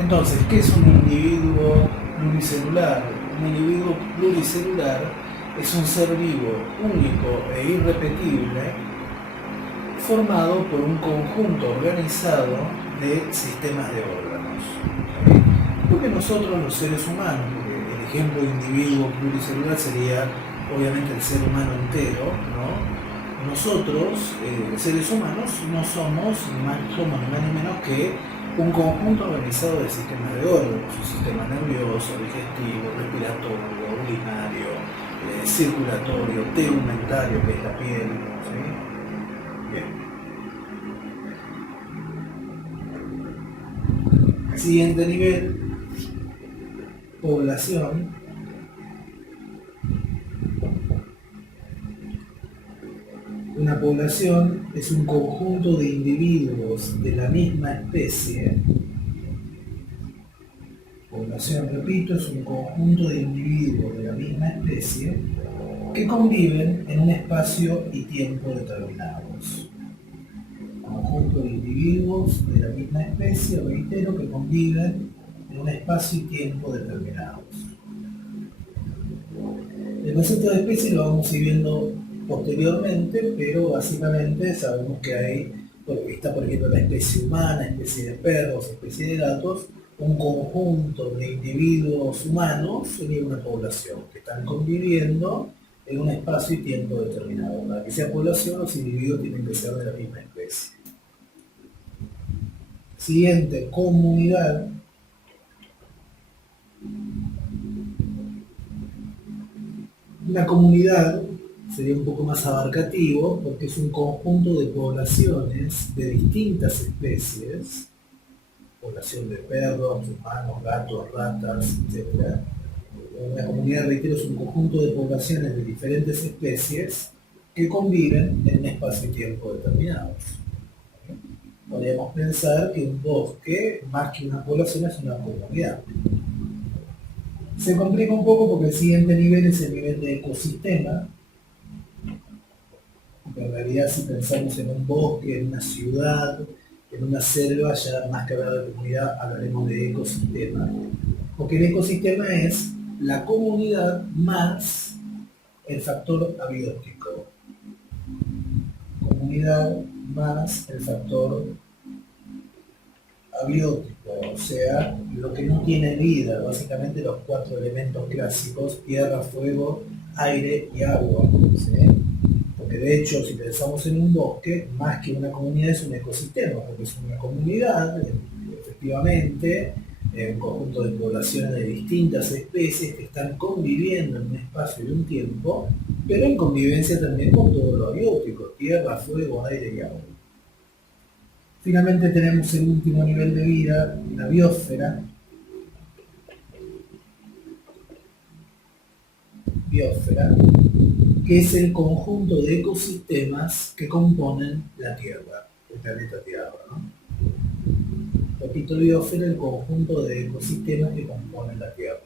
Entonces, ¿qué es un individuo pluricelular? Un individuo pluricelular es un ser vivo, único e irrepetible, formado por un conjunto organizado de sistemas de órganos. Porque nosotros, los seres humanos, porque ejemplo de individuo pluricelular sería obviamente el ser humano entero, ¿no? Nosotros, seres humanos, no somos ni más ni menos que un conjunto organizado de sistemas de órganos, un sistema nervioso, digestivo, respiratorio, urinario, circulatorio, tegumentario, que es la piel, ¿sí? Bien. Siguiente nivel, población. Una población es un conjunto de individuos de la misma especie. Población, repito, es un conjunto de individuos de la misma especie que conviven en un espacio y tiempo determinados. Conjunto de individuos de la misma especie, reitero, que conviven en un espacio y tiempo determinados. El concepto de especie lo vamos a ir viendo posteriormente, pero básicamente sabemos que está por ejemplo la especie humana, especie de perros, especie de gatos, un conjunto de individuos humanos sería una población que están conviviendo en un espacio y tiempo determinado. Para que sea población, los individuos tienen que ser de la misma especie. Siguiente, comunidad. Una comunidad sería un poco más abarcativo porque es un conjunto de poblaciones de distintas especies, población de perros, humanos, gatos, ratas, etc. Una comunidad, reitero, es un conjunto de poblaciones de diferentes especies que conviven en un espacio y tiempo determinados. Podríamos pensar que un bosque, más que una población, es una comunidad. Se complica un poco porque el siguiente nivel es el nivel de ecosistema. En realidad, si pensamos en un bosque, en una ciudad, en una selva, ya más que hablar de comunidad, hablaremos de ecosistema. Porque el ecosistema es la comunidad más el factor abiótico. Comunidad más el factor abiótico, o sea, lo que no tiene vida, básicamente los 4 elementos clásicos: tierra, fuego, aire y agua, ¿sí? Porque de hecho, si pensamos en un bosque, más que una comunidad es un ecosistema, porque es una comunidad, efectivamente, un conjunto de poblaciones de distintas especies que están conviviendo en un espacio y un tiempo, pero en convivencia también con todo lo abiótico: tierra, fuego, aire y agua. Finalmente tenemos el último nivel de vida, la biosfera. Biosfera, que es el conjunto de ecosistemas que componen la Tierra, el planeta Tierra, ¿no? Repito, biosfera, el conjunto de ecosistemas que componen la Tierra.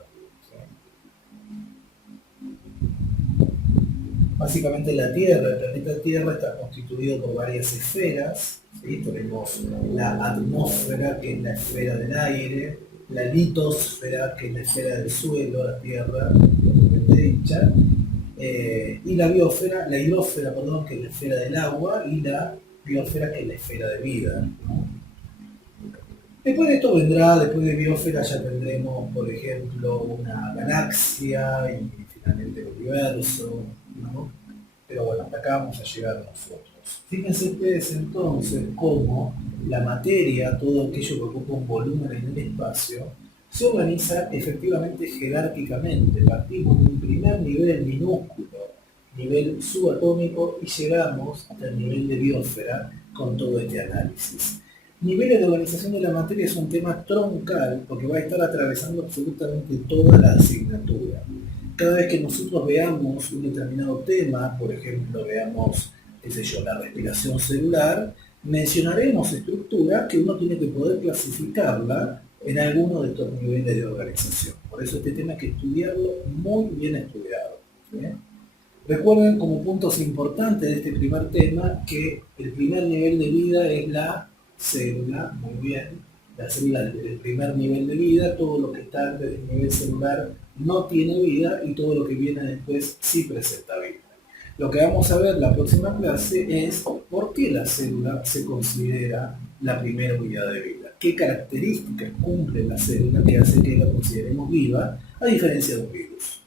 Básicamente la Tierra, el planeta Tierra, está constituido por varias esferas, ¿sí? Tenemos la atmósfera, que es la esfera del aire, la litosfera, que es la esfera del suelo, la Tierra, propiamente dicha, y la biosfera, la hidrosfera, perdón, que es la esfera del agua, y la biosfera, que es la esfera de vida, ¿no? Después de esto vendrá, después de biosfera ya tendremos, por ejemplo, una galaxia y finalmente el universo, ¿no? Pero bueno, hasta acá vamos a llegar nosotros. Fíjense ustedes entonces cómo la materia, todo aquello que ocupa un volumen en el espacio, se organiza efectivamente jerárquicamente. Partimos de un primer nivel minúsculo, nivel subatómico, y llegamos hasta el nivel de biosfera con todo este análisis. Niveles de organización de la materia es un tema troncal porque va a estar atravesando absolutamente toda la asignatura. Cada vez que nosotros veamos un determinado tema, por ejemplo, veamos, qué sé yo, la respiración celular, mencionaremos estructura que uno tiene que poder clasificarla en alguno de estos niveles de organización. Por eso este tema hay que estudiarlo muy bien estudiado, ¿sí? Recuerden como puntos importantes de este primer tema que el primer nivel de vida es la célula, muy bien, la célula del primer nivel de vida. Todo lo que está antes del nivel celular no tiene vida y todo lo que viene después sí presenta vida. Lo que vamos a ver la próxima clase es por qué la célula se considera la primera unidad de vida. qué características cumple la célula que hace que la consideremos viva, a diferencia de un virus.